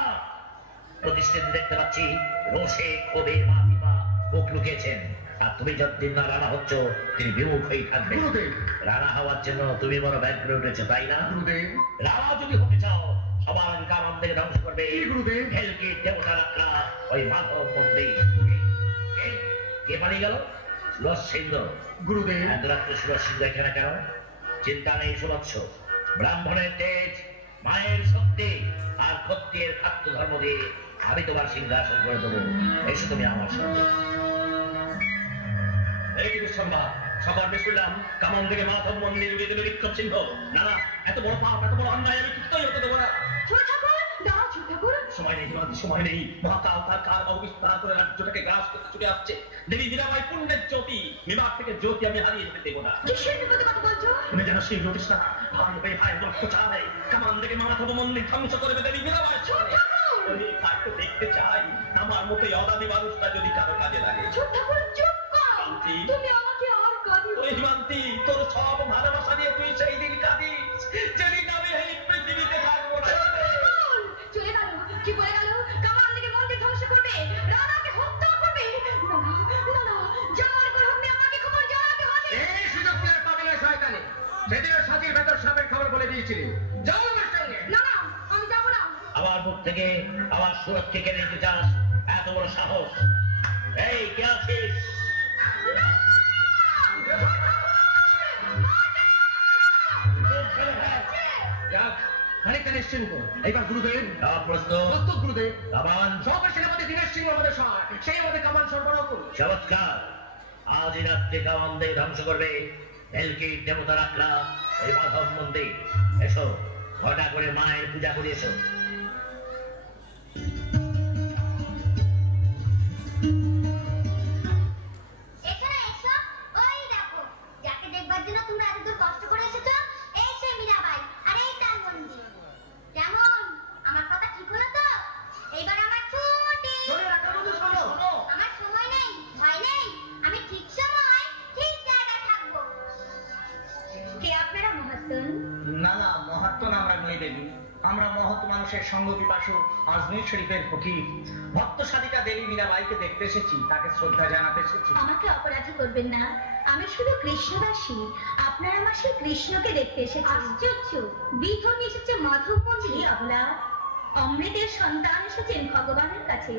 প্রতিষ্ঠিত দেখতে পাচ্ছি রোষে ক্ষোভে মা পিতা মুখ লুকিয়েছেন, আর তুমি যতদিন না রানা হচ্ছ তিনি বিমুখ হয়ে থাকবেন। গুরুদেব, রানা হওয়ার জন্য তুমি বড় ব্যাঘ্র উঠেছো, তাই না? গুরুদেব, রানা যদি হতে চাও সবার কারণ থেকে ধ্বংস করবে কি গুরুদেব? ভেলকি দেবতা রাখলা ওই মাধব মন্দির। কে পালিয়ে গেল? সুরজ সিংহ। গুরুদেব, এত রাত্রে সুরজ সিংহ এখানে কেন? চিন্তা নেই সুবৎস, ব্রাহ্মণের তেজ, মায়ের শক্তি আর ক্ষত্রিয়ের খাদ্য ধর্ম দিয়ে আমি তোমার সিংহাসন করে দেবো। এসো তুমি আমার সঙ্গে। এই কি দুঃসংবাদ! সবার শুনলাম কামান থেকে মাধব মন্দির উড়িয়ে দেবে বিক্রম সিংহ। না না, এত বড় পাপ, এত বড় অন্যায় আমি কিছুতেই হতে দেবো না। ছোট ঠাকুর, দাঁড়াও ছোট ঠাকুর। সময় নেই তোমাদের, সময় নেই। মহাকাল তার কাল বিস্তার করে রাজ্যটাকে গ্রাস করতে ছুটে আসছে। দেবী মীরাবাই পুণ্যের জ্যোতি, বিবাহ থেকে জ্যোতি আমি হারিয়ে যেতে দেবো না। কিসের বিপদে কথা বলছো? তুমি যেন সেই নোটিস না ভাই ভাই ভাই রক্ত চায় কামান থেকে মাধব মন্দির ধ্বংস করে দেবী মীরাবাই। আমি তাই তো দেখতে চাই আমার মতো অদানি মানুষটা যদি কারো কাজে লাগে। ছোট ঠাকুর চুপ করো, শান্তি। তুমি আমাকে আর কাঁদিও। ওই হিমান্তি, তোর সব ভালোবাসা দিয়ে তুই সেই দিন কাঁদিস যেদিন আমি এই পৃথিবীতে থাকবো না। চলে গেল, কি বলে গেল? কামান থেকে মন্দির ধ্বংস করবে, রানাকে হত্যা করবে। না না না, যেমন করে হোক আমাকে খবর জানাতে হবে। এই সুযোগ তুই আর পাবি না শয়তানি। সেদিনও সাজির ভেতর সাপের খবর বলে দিয়েছিলি। যাও আমার সঙ্গে। না না, আমি যাবো না। আমার মুখ থেকে আমার সুরক্ষা কেড়ে নিতে চাস? এত বড় সাহস! এই কে আছিস? যাক, খানিকটা নিশ্চিন্ত। এইবার গুরুদেব, সব প্রশ্ন প্রস্তুত গুরুদেব। কামান সবার সেনাপতি দীনেশ সিংহ আমাদের সহায়, সেই আমাদের কামান সরবরাহ করুন। চমৎকার। আজই রাত্রে কামান দিয়ে ধ্বংস করবে ভেলকি দেবতা রাখলা এই মাধব মন্দির। এসো, ঘটা করে মায়ের পূজা করে এসো। এখানে এসো, ওই দেখো, যাকে দেখবার জন্য তোমরা এত দূর কষ্ট করে এসেছো, এই সেই মীরাবাই, আর এই তার মন্দির। কেমন? আমার কথা ঠিক হলো তো? এইবার আমার ছুটি। শোনো, একটা কথা শোনো। আমার সময় নেই, ভয় নেই, আমি ঠিক সময় ঠিক জায়গায় থাকবো। কে আপনারা মহাজন? না না, মহাত্ম না আমরা নই দেবী, আমরা মহৎ মানুষের সঙ্গ পিপাসু আজমির শরীফের ফকির। ভক্ত সাধিকা দেবী মীরাবাইকে দেখতে এসেছি, তাকে শ্রদ্ধা জানাতে এসেছি। আমাকে অপরাধী করবেন না, আমি শুধু কৃষ্ণদাসী। আপনার আমার সেই কৃষ্ণকে দেখতে এসেছি। আশ্চর্য, বিধর্মী এসেছে মাধব মন্দিরে। অবলা অমৃতের সন্তান এসেছেন ভগবানের কাছে।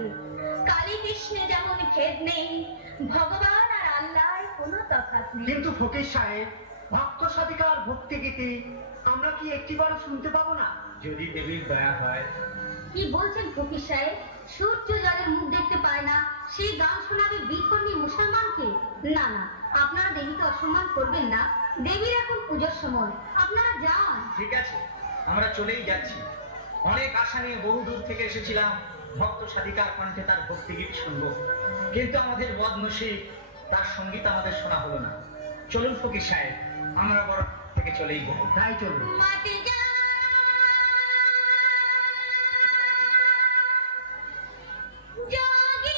কালী কৃষ্ণে যেমন ভেদ নেই, ভগবান আর আল্লাহ কোনো তফাৎ নেই। কিন্তু ফকির সাহেব, ভক্ত সাধিকার ভক্তি গীতি আমরা কি একটিবার শুনতে পাবো না? যদি দেবীর দয়া হয়। কি বলছেন ফকির সাহেব? সূর্য জলের মুখ দেখতে পায় না, সেই গান শোনাবে বিধর্মী মুসলমানকে? না না, আপনারা দেবীকে অসম্মান করবেন না। দেবীর এখন পুজোর সময়, আপনারা যান। ঠিক আছে, আমরা চলেই যাচ্ছি। অনেক আশা নিয়ে বহু দূর থেকে এসেছিলাম ভক্ত সাধিকার কণ্ঠে তার ভক্তিগীত শুনবো, কিন্তু আমাদের বদনসিব, তার সঙ্গীত আমাদের শোনা হলো না। চলুন ফকির সাহেব, আমরা বড় থেকে চলেই যাবো। তাই চলুন। মাটি যা যোগী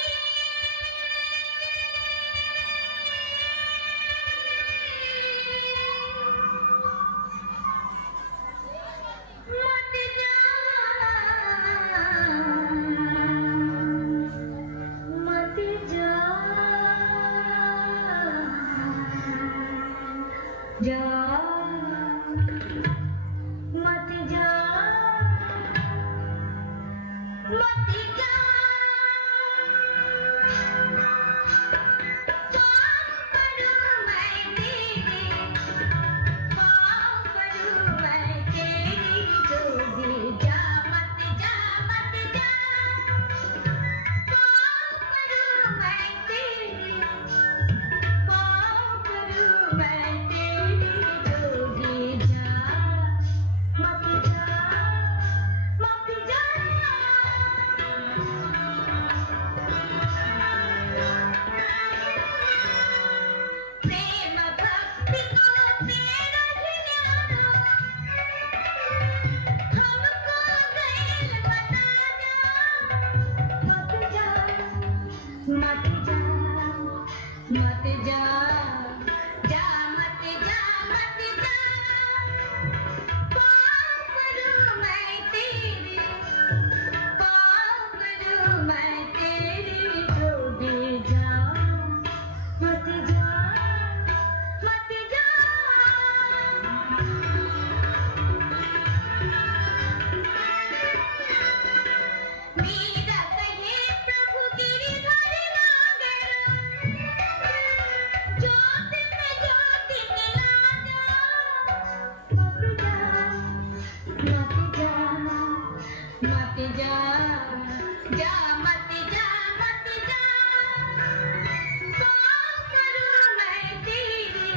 मेरा कहे प्रभु गिरिधर नागर, ज्योत में ज्योति मिला जा, मत जा, मत जा, मत जा, जा मत जा, मत जा, कौन करूं मैं तेरी,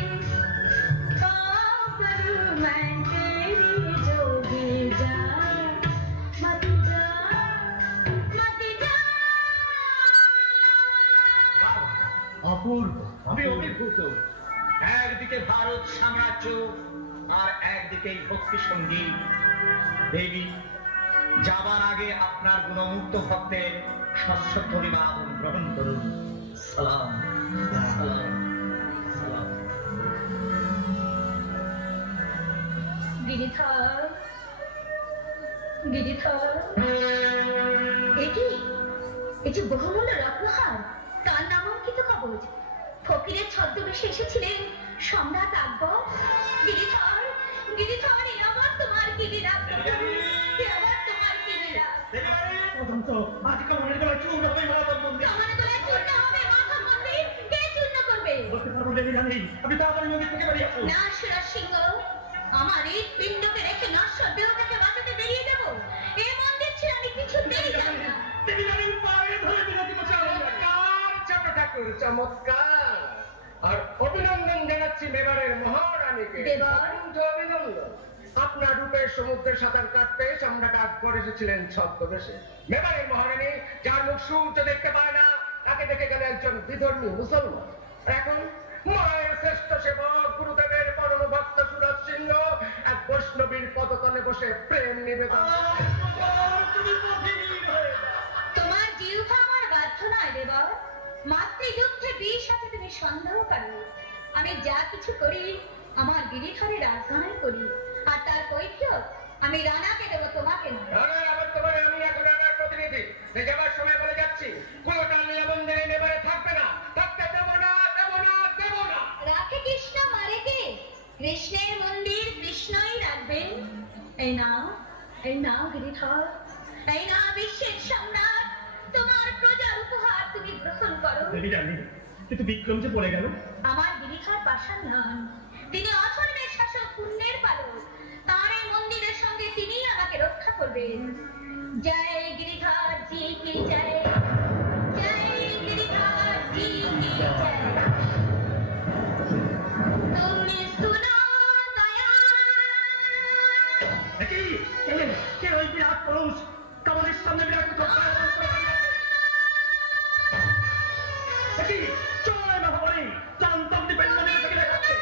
कौन करूं मैं तेरी जोगी जा, मत जा, मत जा। অপূর্ব, আমি অভিভূত। একদিকে ভারত সাম্রাজ্য আর একদিকে ভক্তি সঙ্গীত। দেবী, যাবার আগে আপনার গুণমুক্ত ভক্তের সশ্রদ্ধ নিবেদন গ্রহণ করুন। সালাম, সালাম, সালাম। गिरिधर, गिरिधर, এই যে বহুমূল্য রত্নহার, তার নামাঙ্কিত কবচ, ফকিরের ছদ্মবেশে এসেছিলেন সম্রাট আকবর। गिरिधर, गिरिधर, এ আবার তোমার গিরিরাজ, এ আবার তোমার গিরিরাজ। আজকে মনের গলা চূর্ণ হবে মানব মন্দির। আমার গলায় চূর্ণ হবে মাথা মন্দির, কে চূর্ণ করবে? বলতে পারবো দেবী রানী, আমি তাড়াতাড়ি নদী থেকে বেরিয়ে আসবো। না সুরাজ সিংহ, আমার এই পিণ্ডকে রেখে নশ্বর দেহটাকে বাঁচাতে বেরিয়ে যাবো, এ মন্দির ছেড়ে আমি কিছুতেই যাব না। দেবী রানীর পায়ে ধরে বিনতি করছি। চমৎকার ছোট ঠাকুর, চমৎকার। আর অভিনন্দন জানাচ্ছি মেবারের মহারানীকে। দেবর। অকুণ্ঠ অভিনন্দন। আপনার রূপের সমুদ্রে সাঁতার কাটতে সম্রাট আকবর এসেছিলেন ছদ্মবেশে। মেবারের মহারানী, যার মুখ সূর্য দেখতে পায় না, তাকে দেখে গেল একজন বিধর্মী মুসলমান। এখন মায়ের শ্রেষ্ঠ সেবক গুরুদেবের পরম ভক্ত সুরজ সিংহ এক বৈষ্ণবীর পদতলে বসে প্রেম নিবেদন। তোমার জিহ্বা আমার বাধ্য নয় দেবর, মাতৃযুদ্ধে বীর সাথে তুমি সন্দেহ করো। আমি যা কিছু করি আমার গিরিধরের রাজধানী করি, আর তার কৈফিয়ত আমি রানাকে দেবো, তোমাকে নয়। আমি এখন রানার প্রতিনিধি, যাবার সময় বলে যাচ্ছি, কোনোটা লীলা মন্দিরে নেবারে থাকবে না, থাকতে দেব না, দেব না, দেব না। রাখে কৃষ্ণ, মারে কে? কৃষ্ণের মন্দির কৃষ্ণই রাখবেন। এই নাও, এই নাও গিরিধর, এই নাও বিশ্বের সম্রাট, তোমার প্রজার উপহার তুমি গ্রহণ করো। দেবী রানী, কিন্তু বিক্রম যে পড়ে গেল। আমার গিরিধর পাষাণ নন, তিনি অধর্মের শাসক, পুণ্যের পালক। তার এই মন্দিরের সঙ্গে তিনিই আমাকে রক্ষা করবেন। জয় গিরিধর জি কি জয়, জয় গিরিধর জি কি জয়। তুমি শুনো দয়াল, কে ওই বিরাট পুরুষ কামালের সামনে বিরাট চয় মহাবলী চন্দন দ্বীপের নদী থেকে দেখাচ্ছে।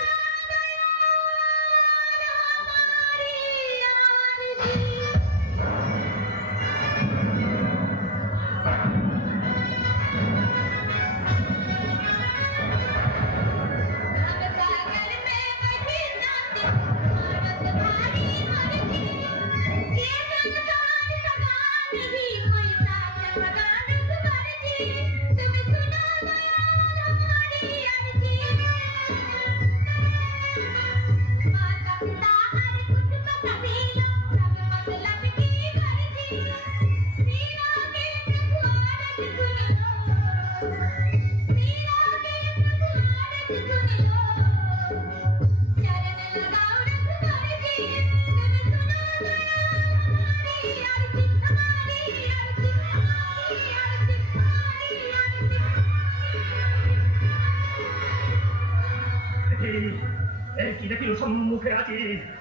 সম্মুখে আছি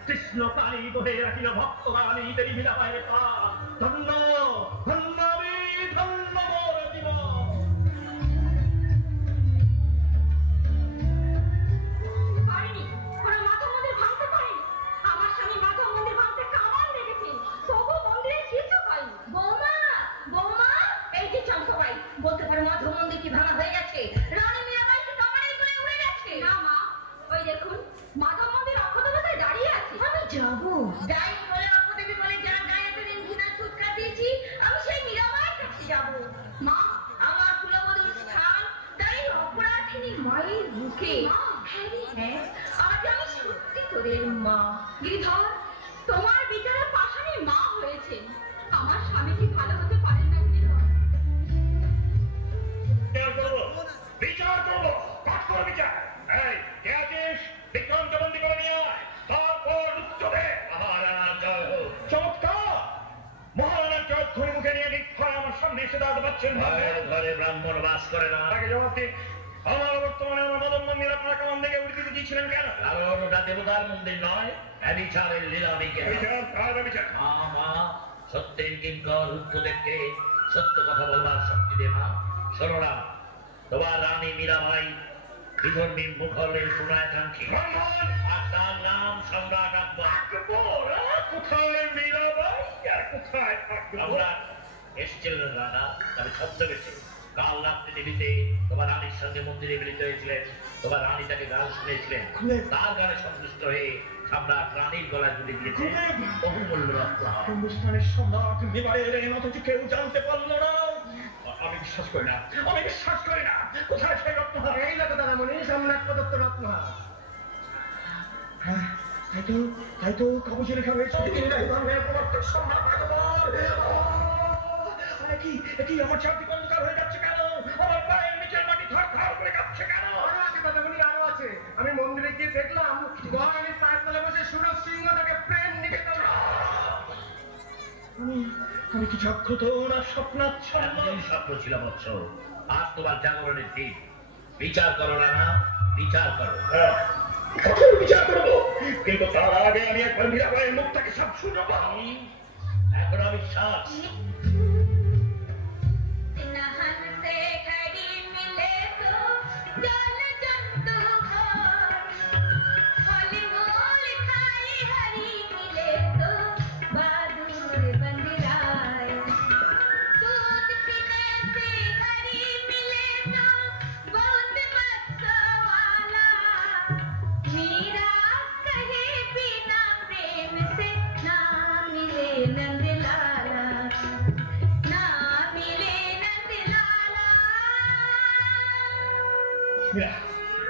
কৃষ্ণ কালী বহে রাখিল ভক্ত রানী দেবী মিলা পায়ে পা। ধন্য ধন্য আমি, ধন্য মোর জীবন। পারেনি, ওরা মাধব মন্দির ভাঙতে পারেনি। আমার স্বামী মাধব মন্দির ভাঙতে কামান লেগেছে, তবু মন্দিরে কিছু হয়নি। বৌমা, বৌমা, এই যে চম্পাবাই, বলতে পারো মাধব মন্দির কি ভাঙা হয়ে গেছে? রানী মীরাবাইকে কামানের করে উড়ে গেছে। না মা, ওই দেখুন মাধব মন্দির অক্ষতভাবে দাঁড়িয়ে আছে। আমি যাবো, যাই বলে অপদেবী বলে যার গায়ে এতদিন ঘৃণা ছুটকা দিয়েছি, আমি সেই মীরাবাইয়ের কাছে যাবো। মা, আমার কুলবধূর স্থান তাই অপরাধিনী মায়ের বুকে। হ্যাঁ, আজ আমি সত্যি তোদের মা। গিরিধর, তোমার বিচারে পাষাণী মা হয়েছে, আমার স্বামী কি ভালো হতে পারেন না? পাচ্ছেন ঘরে ব্রাহ্মণ বাস করে না। তাকে জবাব দিন। আমার বর্তমানে আমার মদন মন্দির আপনার কামান থেকে উঠে দিয়েছিলেন কেন? কারণ ওটা দেবতার মন্দির নয়, ব্যভিচারের লীলামি কেন? মা সত্যের কিঙ্কর রুদ্রদেবকে সত্য কথা বলবার শক্তি দে মা। শোনো না, তোমার রানী মীরাবাই বিধর্মী মুঘলের পুনরাকাঙ্ক্ষী, আর তার নাম সম্রাট আকবর। কোথায় মীরাবাই আর কোথায় সম্রাট এসেছিলেন রানা তবে ছদ্মবেশে। কাল রাত্রি দেবীতে তোমার রানীর সঙ্গে মন্দিরে মিলিত হয়েছিলেন। তোমার রানী তাকে গান শুনেছিলেন, তার গানে সন্তুষ্ট হয়ে সম্রাট রানীর গলায় তুলে দিয়েছে বহুমূল্য রত্ন। হিন্দুস্তানের সম্রাট মেবারে এলেন, অথচ কেউ জানতে পারল না। আমি বিশ্বাস করি না, আমি বিশ্বাস করি না। কোথায় সেই রত্নহার? এই দেখো দাদামণি, সম্রাট প্রদত্ত রত্নহার। হ্যাঁ, তাই তো কাগজে লেখা রয়েছে ধর্মের প্রবর্তক সম্রাট আকবর। কি আমার চারদিক অন্ধকার হয়ে যাচ্ছে কেন? আমার পায়ের নিচের মাটি থরথর করে কাঁপছে কেন? আরো আছে দাদামণি, আরো আছে। আমি মন্দিরে গিয়ে দেখলাম মহারানীর পায়ের তলে বসে সুরজ সিংহ তাকে প্রেম নিবেদন। আমি কি জাগ্রত না স্বপ্নাচ্ছন্ন? এতদিন স্বপ্ন ছিল বৎস, আজ তোমার জাগরণের দিন। বিচার করো রানা, বিচার করো। কখন বিচার করবো? কিন্তু তার আগে আমি একবার মীরাবাইয়ের মুখটাকে সব শুনবো। এখন বিশ্বাস नहन से खड़ी मिले तो जल जंतु घोर, फल मूल खाई हरी मिले तो बहादुर बंदराय, दूध पीने से हरी मिले तो बहुत मत्स्य वाला, मीरा कहे बिना प्रेम से ना मिले नंद लाला, ना मिले नंद लाला।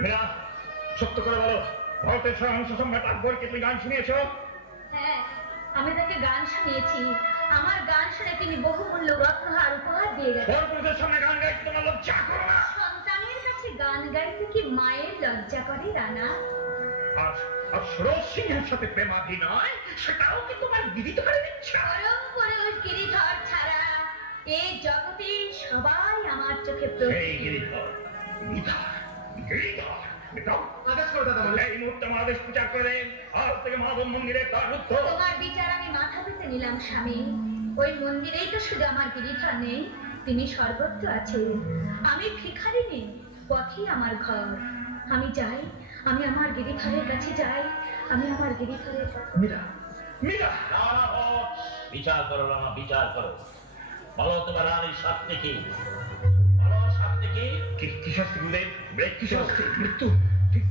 মীরা, সত্য করে বলো, ভারতের সহিংস সম্রাট আকবরকে তুমি গান শুনিয়েছ? হ্যাঁ, আমি তাকে গান শুনিয়েছি। আমার গান শুনে তিনি বহুমূল্য রত্নহার উপহার দিয়ে গেছেন। পরপুরুষের সামনে গান গাইতে তোমার লজ্জা করো না? সন্তানের কাছে গান গাইতে কি মায়ের লজ্জা করে রানা? আর সুরজ সিংহের সাথে প্রেমাভিনয়, সেটাও কি তোমার বিদিত করে দিচ্ছে? পরম পুরুষ গিরিধর ছাড়া এই জগতে সবাই আমার চোখে সেই প্রতিদিন। গিরিধর। গিরিধর, বিক্রম, আদেশ করো দাদামণি। এই মুহূর্তে আমার আদেশ প্রচার করে দেন। আজ থেকে মাধব মন্দিরে তার রুদ্ধ। তোমার বিচার আমি মাথা পেতে নিলাম স্বামী। ওই মন্দিরেই তো শুধু আমার গিরিধর নেই, তিনি সর্বত্র আছে। আমি ভিখারি নেই, পথেই আমার ঘর। আমি যাই, আমি আমার গিরিধরের কাছে যাই, আমি আমার গিরিধরের কাছে। মীরা, মীরা, রানা বৎস, বিচার করো রানা, বিচার করো। বলো তোমার রানীর শাস্তি কি? বলো শাস্তি কি? কি শাস্তি গুরুদেব? কি শাস্তি? মৃত্যু। ঠিক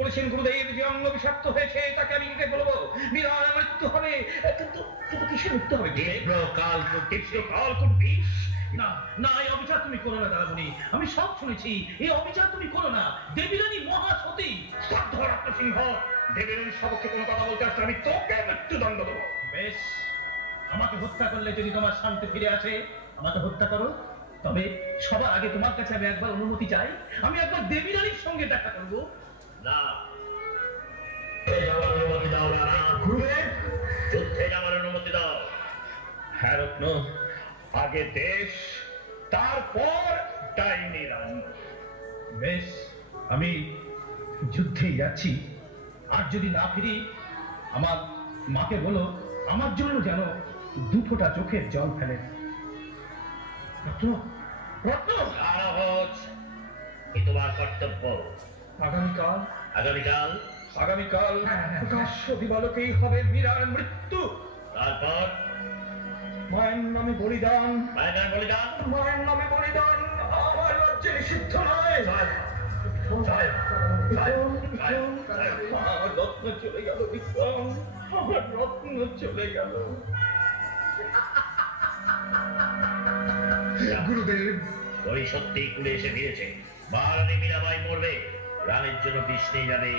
বলেছেন গুরুদেব। যে অঙ্গ বিষাক্ত হয়েছে তাকে আমি কি বলবো? মীরার মৃত্যু হবে। কিন্তু কিসের মৃত্যু হবে? তীব্র কালকুট বিষ। না না, এই অবিচার তুমি করো না দাদামণি। আমি সব শুনেছি, এই অবিচার তুমি করো না। দেবীরানী মহাসতী। স্তব্ধ রত্নসিংহ, দেবীরানীর সপক্ষে কোনো কথা বলতে আসলে আমি তোকে মৃত্যুদণ্ড দেবো। বেশ, আমাকে হত্যা করলে যদি তোমার শান্তি ফিরে আসে, আমাকে হত্যা করো। তবে সবার আগে তোমার কাছে আমি একবার অনুমতি চাই, আমি একবার দেবীরানীর সঙ্গে দেখা করবো। না, যাওয়ার অনুমতি দাও রানা। গুরুদেব, যুদ্ধে যাওয়ার অনুমতি দাও। হ্যাঁ রত্ন, আগে দেশ, তারপর ডাইনি রানী। বেশ, আমি যুদ্ধেই যাচ্ছি। আর যদি না ফিরি, আমার মাকে বলো আমার জন্য যেন 2 ফোঁটা চোখের জল ফেলে। রত্ন, রত্ন, রানা বৎস, এ তোমার কর্তব্য। আগামীকাল আগামীকাল প্রকাশ্য দিবালোকেই হবে মীরার মৃত্যু। তারপর মায়ের নামে বলিদান, মায়ের বলিদান। মায়ের নামে বলিদান আমার রাজ্যে নিষিদ্ধ নয়। আমার রত্ন চলে গেল বিক্রম, আমার রত্ন চলে গেল। গুরুদেব, ওই সত্যি কুলে এসে ফিরেছে। মহারানী মীরাবাই মরবে, রানীর জন্য বিষ নিয়ে যাবে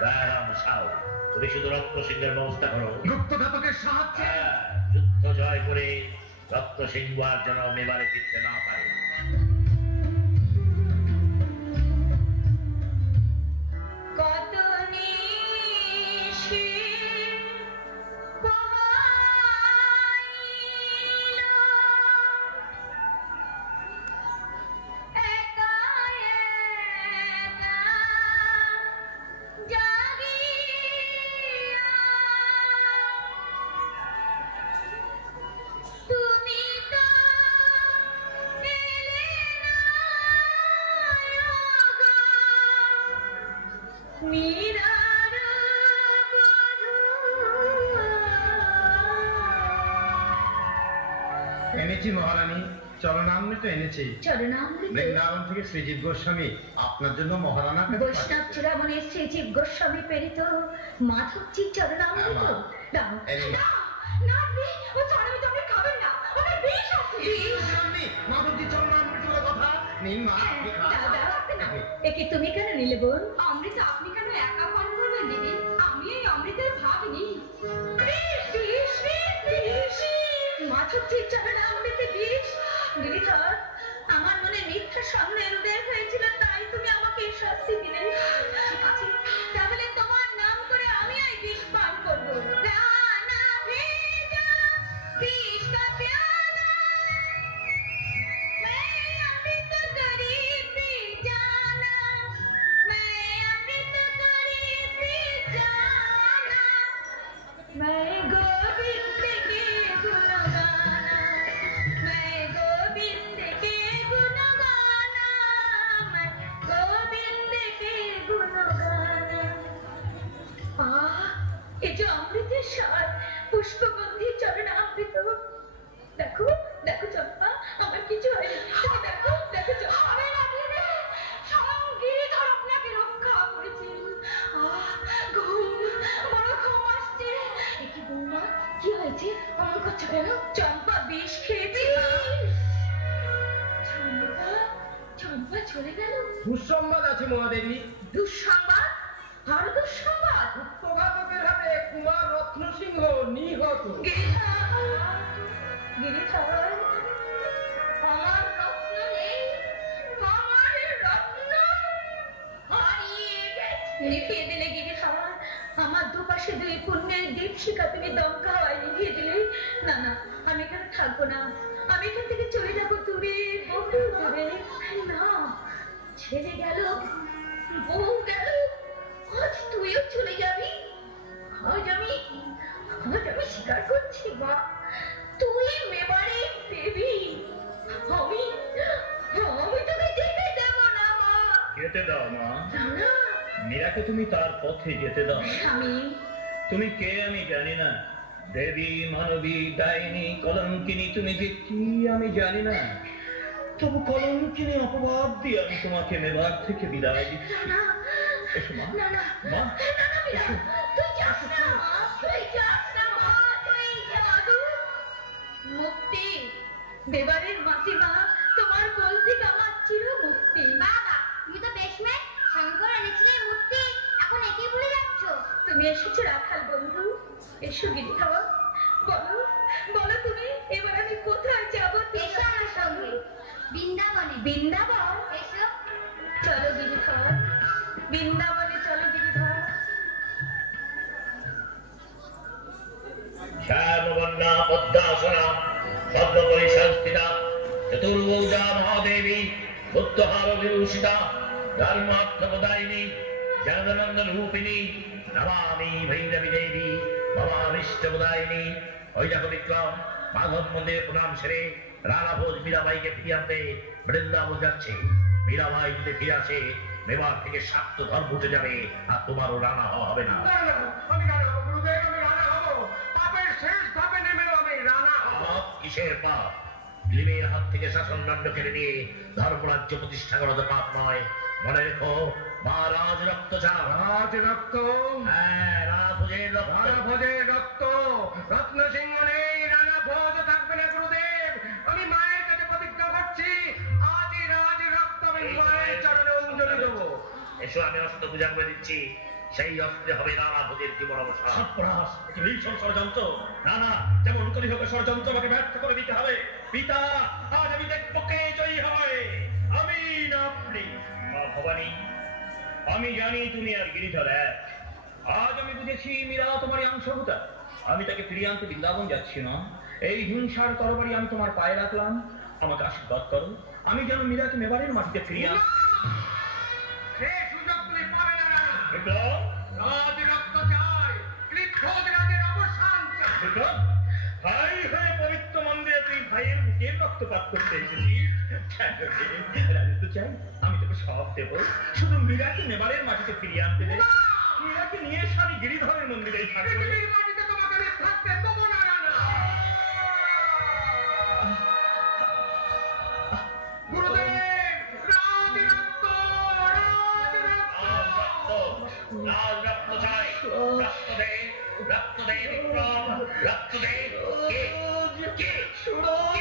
দয়ারাম সাউ। তুমি শুধু রত্ন সিংহের ব্যবস্থা করো। গুপ্তঘাতকের সাহায্যে হ্যাঁ, যুদ্ধ জয় করে রত্ন সিংহ আর যেন মেবারে ফিরতে না পারে। কত নিশি পোহাইল এনেছি মহারানী, চরণামৃত এনেছি। চরণামৃত? বৃন্দাবন থেকে শ্রীজীব গোস্বামী আপনার জন্য মহারানা বৈষ্ণব চূড়ামণি শ্রীজীব গোস্বামী প্রেরিত মাধবজির চরণামৃত। দাও। না দি, ও চরণামৃত আপনি খাবেন না, ওটা বিষ আছে। মাধবজি চরণামৃত কথা নিন মা। একে তুমি কেন নিলে বোন? অমৃত আপনি কেন একা পান করবেন দিদি? আমি এই অমৃতের ভাগ নিই। মাধবজির চরণামৃতে বিষ? গিরিধর, আমার মনে মিথ্যা সন্দেহের উদয় হয়েছিল, তাই তুমি আমাকে এই শাস্তি দিলে। ঠিক আছে, তাহলে তোমার নাম করে আমি এই বিষ পান করবো। রানা ভেজা বিষ কা প্যালা, मैं अमृत करी पी जाना, मैं अमृत करी पी जाना, मैं गोविंद के गुण गाना, मैं गोविंद के गुण गाना, मैं गोविंद के गुण गाना। ये जो अमृतेर स्वाद, पुष्पगंधी चरणामृत। দেখো দেখো চম্পা, আমার কিছু হয়নি। তুমি দেখো দেখো চম্পা। আমি না দিদি, স্বয়ং গিরিধর আপনাকে রক্ষা করেছেন। ঘুম, বড় ঘুম আসছে। কি বৌমা, কি হয়েছে? অমন করছো কেন? চম্পা বিষ খেয়েছে মা। চম্পা, চম্পা চলে গেল। দুঃসংবাদ আছে মহাদেবী। দুঃসংবাদ? আরো দুঃসংবাদ? প্রঘাতকের হাতে কুমার রত্নসিংহ নিহত। গিরিধর, গিরিধর, আমার রত্ন নেই, আমার রত্ন হারিয়ে গেছে। নিভিয়ে দিলে গিরিধর, আমার দুপাশে দুই পুণ্যের দীপশিখা তুমি দমকা হয় নিভিয়ে দিলে। না না, আমি এখানে থাকবো না, আমি এখান থেকে চলে যাবো দূরে, বহু দূরে। না, ছেলে গেল, বউ গেল, আজ তুইও চলে যাবি। আজ আমি স্বীকার করছি মা, তুই মেবারের দেবী। আমি তোকে যেতে দেব না মা। যেতে দাও মা, না, মীরাকে তুমি তার পথে যেতে দাও। আমি তুমি কে আমি জানি না, দেবী, মানবী, ডাইনি, কলঙ্কিনী, তুমি যে কি আমি জানি না, তবু কলঙ্কিনী অপবাদ দিয়ে আমি তোমাকে মেবার থেকে বিদায় দিচ্ছি। না এসো মা। না না মা, না না মীরা, তুই যাস না মা, তুই যাস না মা, তুই যা। মুক্তি, দেবারের মাসিমা, তোমার কোল থেকে আমার চির মুক্তি। বাবা, তুমি তো বেশ মেয়ে, শঙ্কর এনেছিলে মূর্তি, এখন একই ভুলে যাচ্ছ। তুমি এসেছো রাখাল বন্ধু, এসো গিরিধর, বলো বলো তুমি এবার আমি কোথায় যাবো? এসো আমার সঙ্গে, বৃন্দাবনে। বৃন্দাবন? এসো। চলো গিরিধর, বৃন্দাবনে চলো গিরিধর। শ্যামবর্ণা পদ্মাসনা পদ্মপরি সংস্থিতা চতুর্ভুজা মহাদেবী বুদ্ধহার বিভূষিতা ধর্মার্থপ্রদায়িনী জগদানন্দ রূপিণী নমামি ভৈরবী দেবী মমাভিষ্টপ্রদায়িনী। ওই দেখো বিক্রম, মাধব মন্দিরে প্রণাম সেরে রানা ভোজ মীরাবাইকে ফিরিয়ে আনতে বৃন্দাবন যাচ্ছে। মীরাবাই যদি ফিরে আসে, মেবার থেকে শাক্ত ধর্ম উঠে যাবে, আর তোমারও রানা হওয়া হবে না। আমি রানা হবো গুরুদেব, আমি রানা হবো। পাপের শেষ ধাপে নেমেও আমি রানা হবো। পাপ কিসের পাপ? ভীমের হাত থেকে শাসনদণ্ড কেড়ে নিয়ে ধর্মরাজ্য প্রতিষ্ঠা করা তো পাপ নয়। মনে রেখো, মহারাজ রক্ত চান। রাজ রক্ত, হ্যাঁ, রানা ভোজের রক্ত। রানা ভোজের রক্ত। রত্ন সিংহ নেই, রানা ভোজ থাকবে না গুরুদেব। আমি মায়ের কাছে প্রতিজ্ঞা করছি, আজই রাজ রক্ত আমি মায়ের চরণে অঞ্জলি দেবো। এসো, আমি অস্ত্র পূজা করে দিচ্ছি, সেই অস্ত্রে হবে রানা ভোজের জীবন অবসান। সর্বনাশ, এটি ভীষণ ষড়যন্ত্র। না না, যেমন করি হোক ষড়যন্ত্র আমাকে ব্যর্থ করে দিতে হবে। পিতা, আজ আমি দেখবো কে জয়ী হয়, আমি না আপনি। মা ভবানী, আমি জানি তুমি আর গিরিধর এক। আজ আমি বুঝেছি মীরা তোমারই অংশভূতা। আমি তাকে ফিরিয়ে আনতে বৃন্দাবন যাচ্ছি না। এই হিংসার তরবারি আমি তোমার পায়ে রাখলাম, আমাকে আশীর্বাদ করো, আমি যেন মীরাকে মেবারের মাটিতে ফিরিয়ে আন। সে সুযোগ তুমি পাবে না রানা। বিক্রম, রাজ রক্ত চাই, ক্লিপ্তজ রাজের অবসান চাই। বিক্রম, ভাই হয়ে পবিত্র মন্দিরে তুই ভাইয়ের বুকের রক্তপাত করতে এসেছিস। রাজত্ব চাই, আমি তোকে সব দেব, শুধু মীরাকে নেবারের মাটিতে ফিরিয়ে আনতে দে। মীরাকে নিয়ে এসে আমি গিরিধরের মন্দিরেই থাকবো। পৃথিবীর মাটিতে তোমাকে আমি থাকতে দেবো না রানা। রক্ত দে বিক্রম, রক্ত দে। কে কে সুরজ,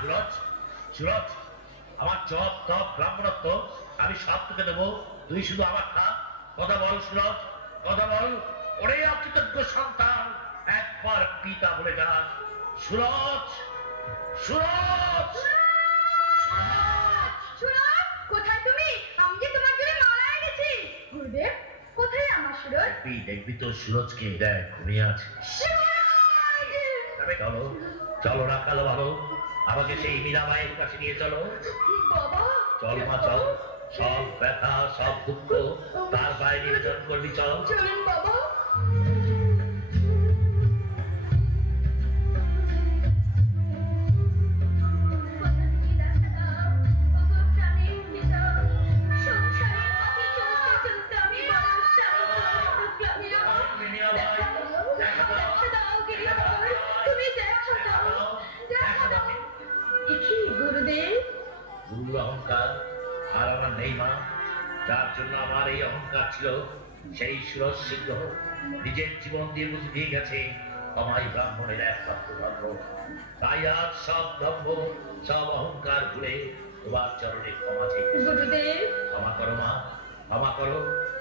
সুরজ, সুরজ, আমার চপ টপ ব্রাহ্মণত্ব আমি সব তোকে দেবো, তুই শুধু আমার খা। কথা বল সুরজ, কথা বল। ওরে অকৃতজ্ঞ সন্তান, একবার পিতা বলে ডাক। সুরজ, সুরজ, সুরজ, কোথায় তুমি? আমি যে তোমার জন্য মালা এনেছি। গুরুদেব, কোথায় আমার সুরজ? দেখবি দেখবি তো সুরজকে, দেখ ঘুমিয়ে আছে। তবে চলো, চলো না কালো ভালো, আমাকে সেই মীরাবাইয়ের কাছে নিয়ে চলো। বাবা, চল মা চল, সব ব্যথা সব দুঃখ তার বাইরে নিবেদন করবি, চল। চলুন বাবা। গুরুদেব, গুরুর অহংকার আর আমার নেই মা, যার জন্য আমার এই অহংকার ছিল সেই সুরজ সিদ্ধ নিজের জীবন দিয়ে বুঝে দিয়ে গেছে আমায় ব্রাহ্মণের একমাত্র ধর্ম। তাই আজ সব দম্ভ সব অহংকার ভুলে তোমার চরণে ক্ষমা চাই। গুরুদেব, ক্ষমা করো মা, ক্ষমা করো,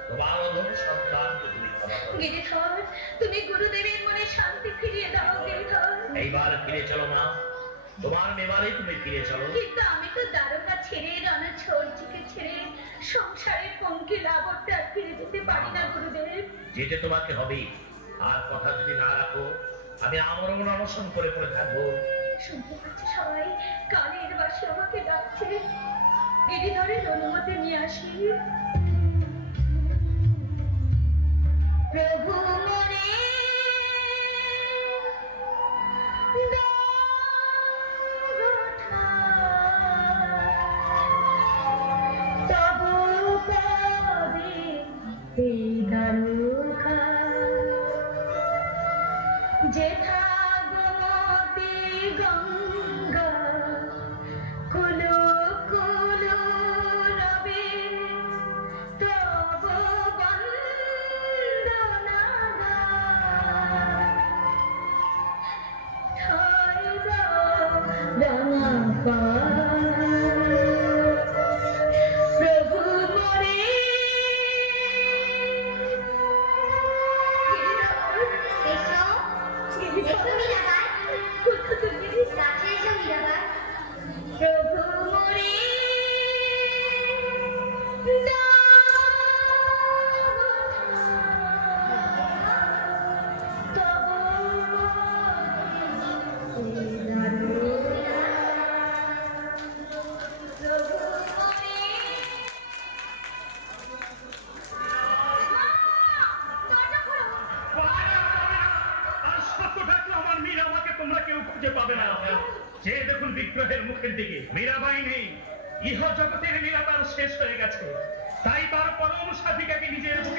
তোমার অধম সন্তানকে তুমি ক্ষমা করো। গিরিধর, তুমি গুরুদেবের মনে শান্তি ফিরিয়ে দাও গিরিধর। এইবার ফিরে চলো মা, তোমার মেবারে তুমি ফিরে চলো। কিন্তু আমি তো দ্বারকা ছেড়ে রণছোড়জিকে ছেড়ে সংসারের পঙ্কি লাবরটা ফিরে যেতে পারি না গুরুদেব। যেতে তোমাকে হবে, আর কথা যদি না রাখো আমি আমরণ অনশন করে পড়ে থাকবো। শুনতে পাচ্ছি সবাই, কানের বাসে আমাকে ডাকছে। গিরিধরের অনুমতি নিয়ে আসি। প্রভু মনে তবু পদে এই দ্বারকা যেথা গোমতী গঙ্গা কুলো কুলো রবে তব বন্দনা ঠাই দাও রামা প্রভু মরে প্রভু মরে আর সত্য থাকলে আমার মীরাবাইকে তোমরা কেউ খুঁজে পাবে না। যে দেখুন বিগ্রহের মুখের দিকে, মীরাবাই নেই। ইহ জগতের লীলা তার শেষ হয়ে গেছে, তাই তার পরম সাধিকাকে নিজের বুকে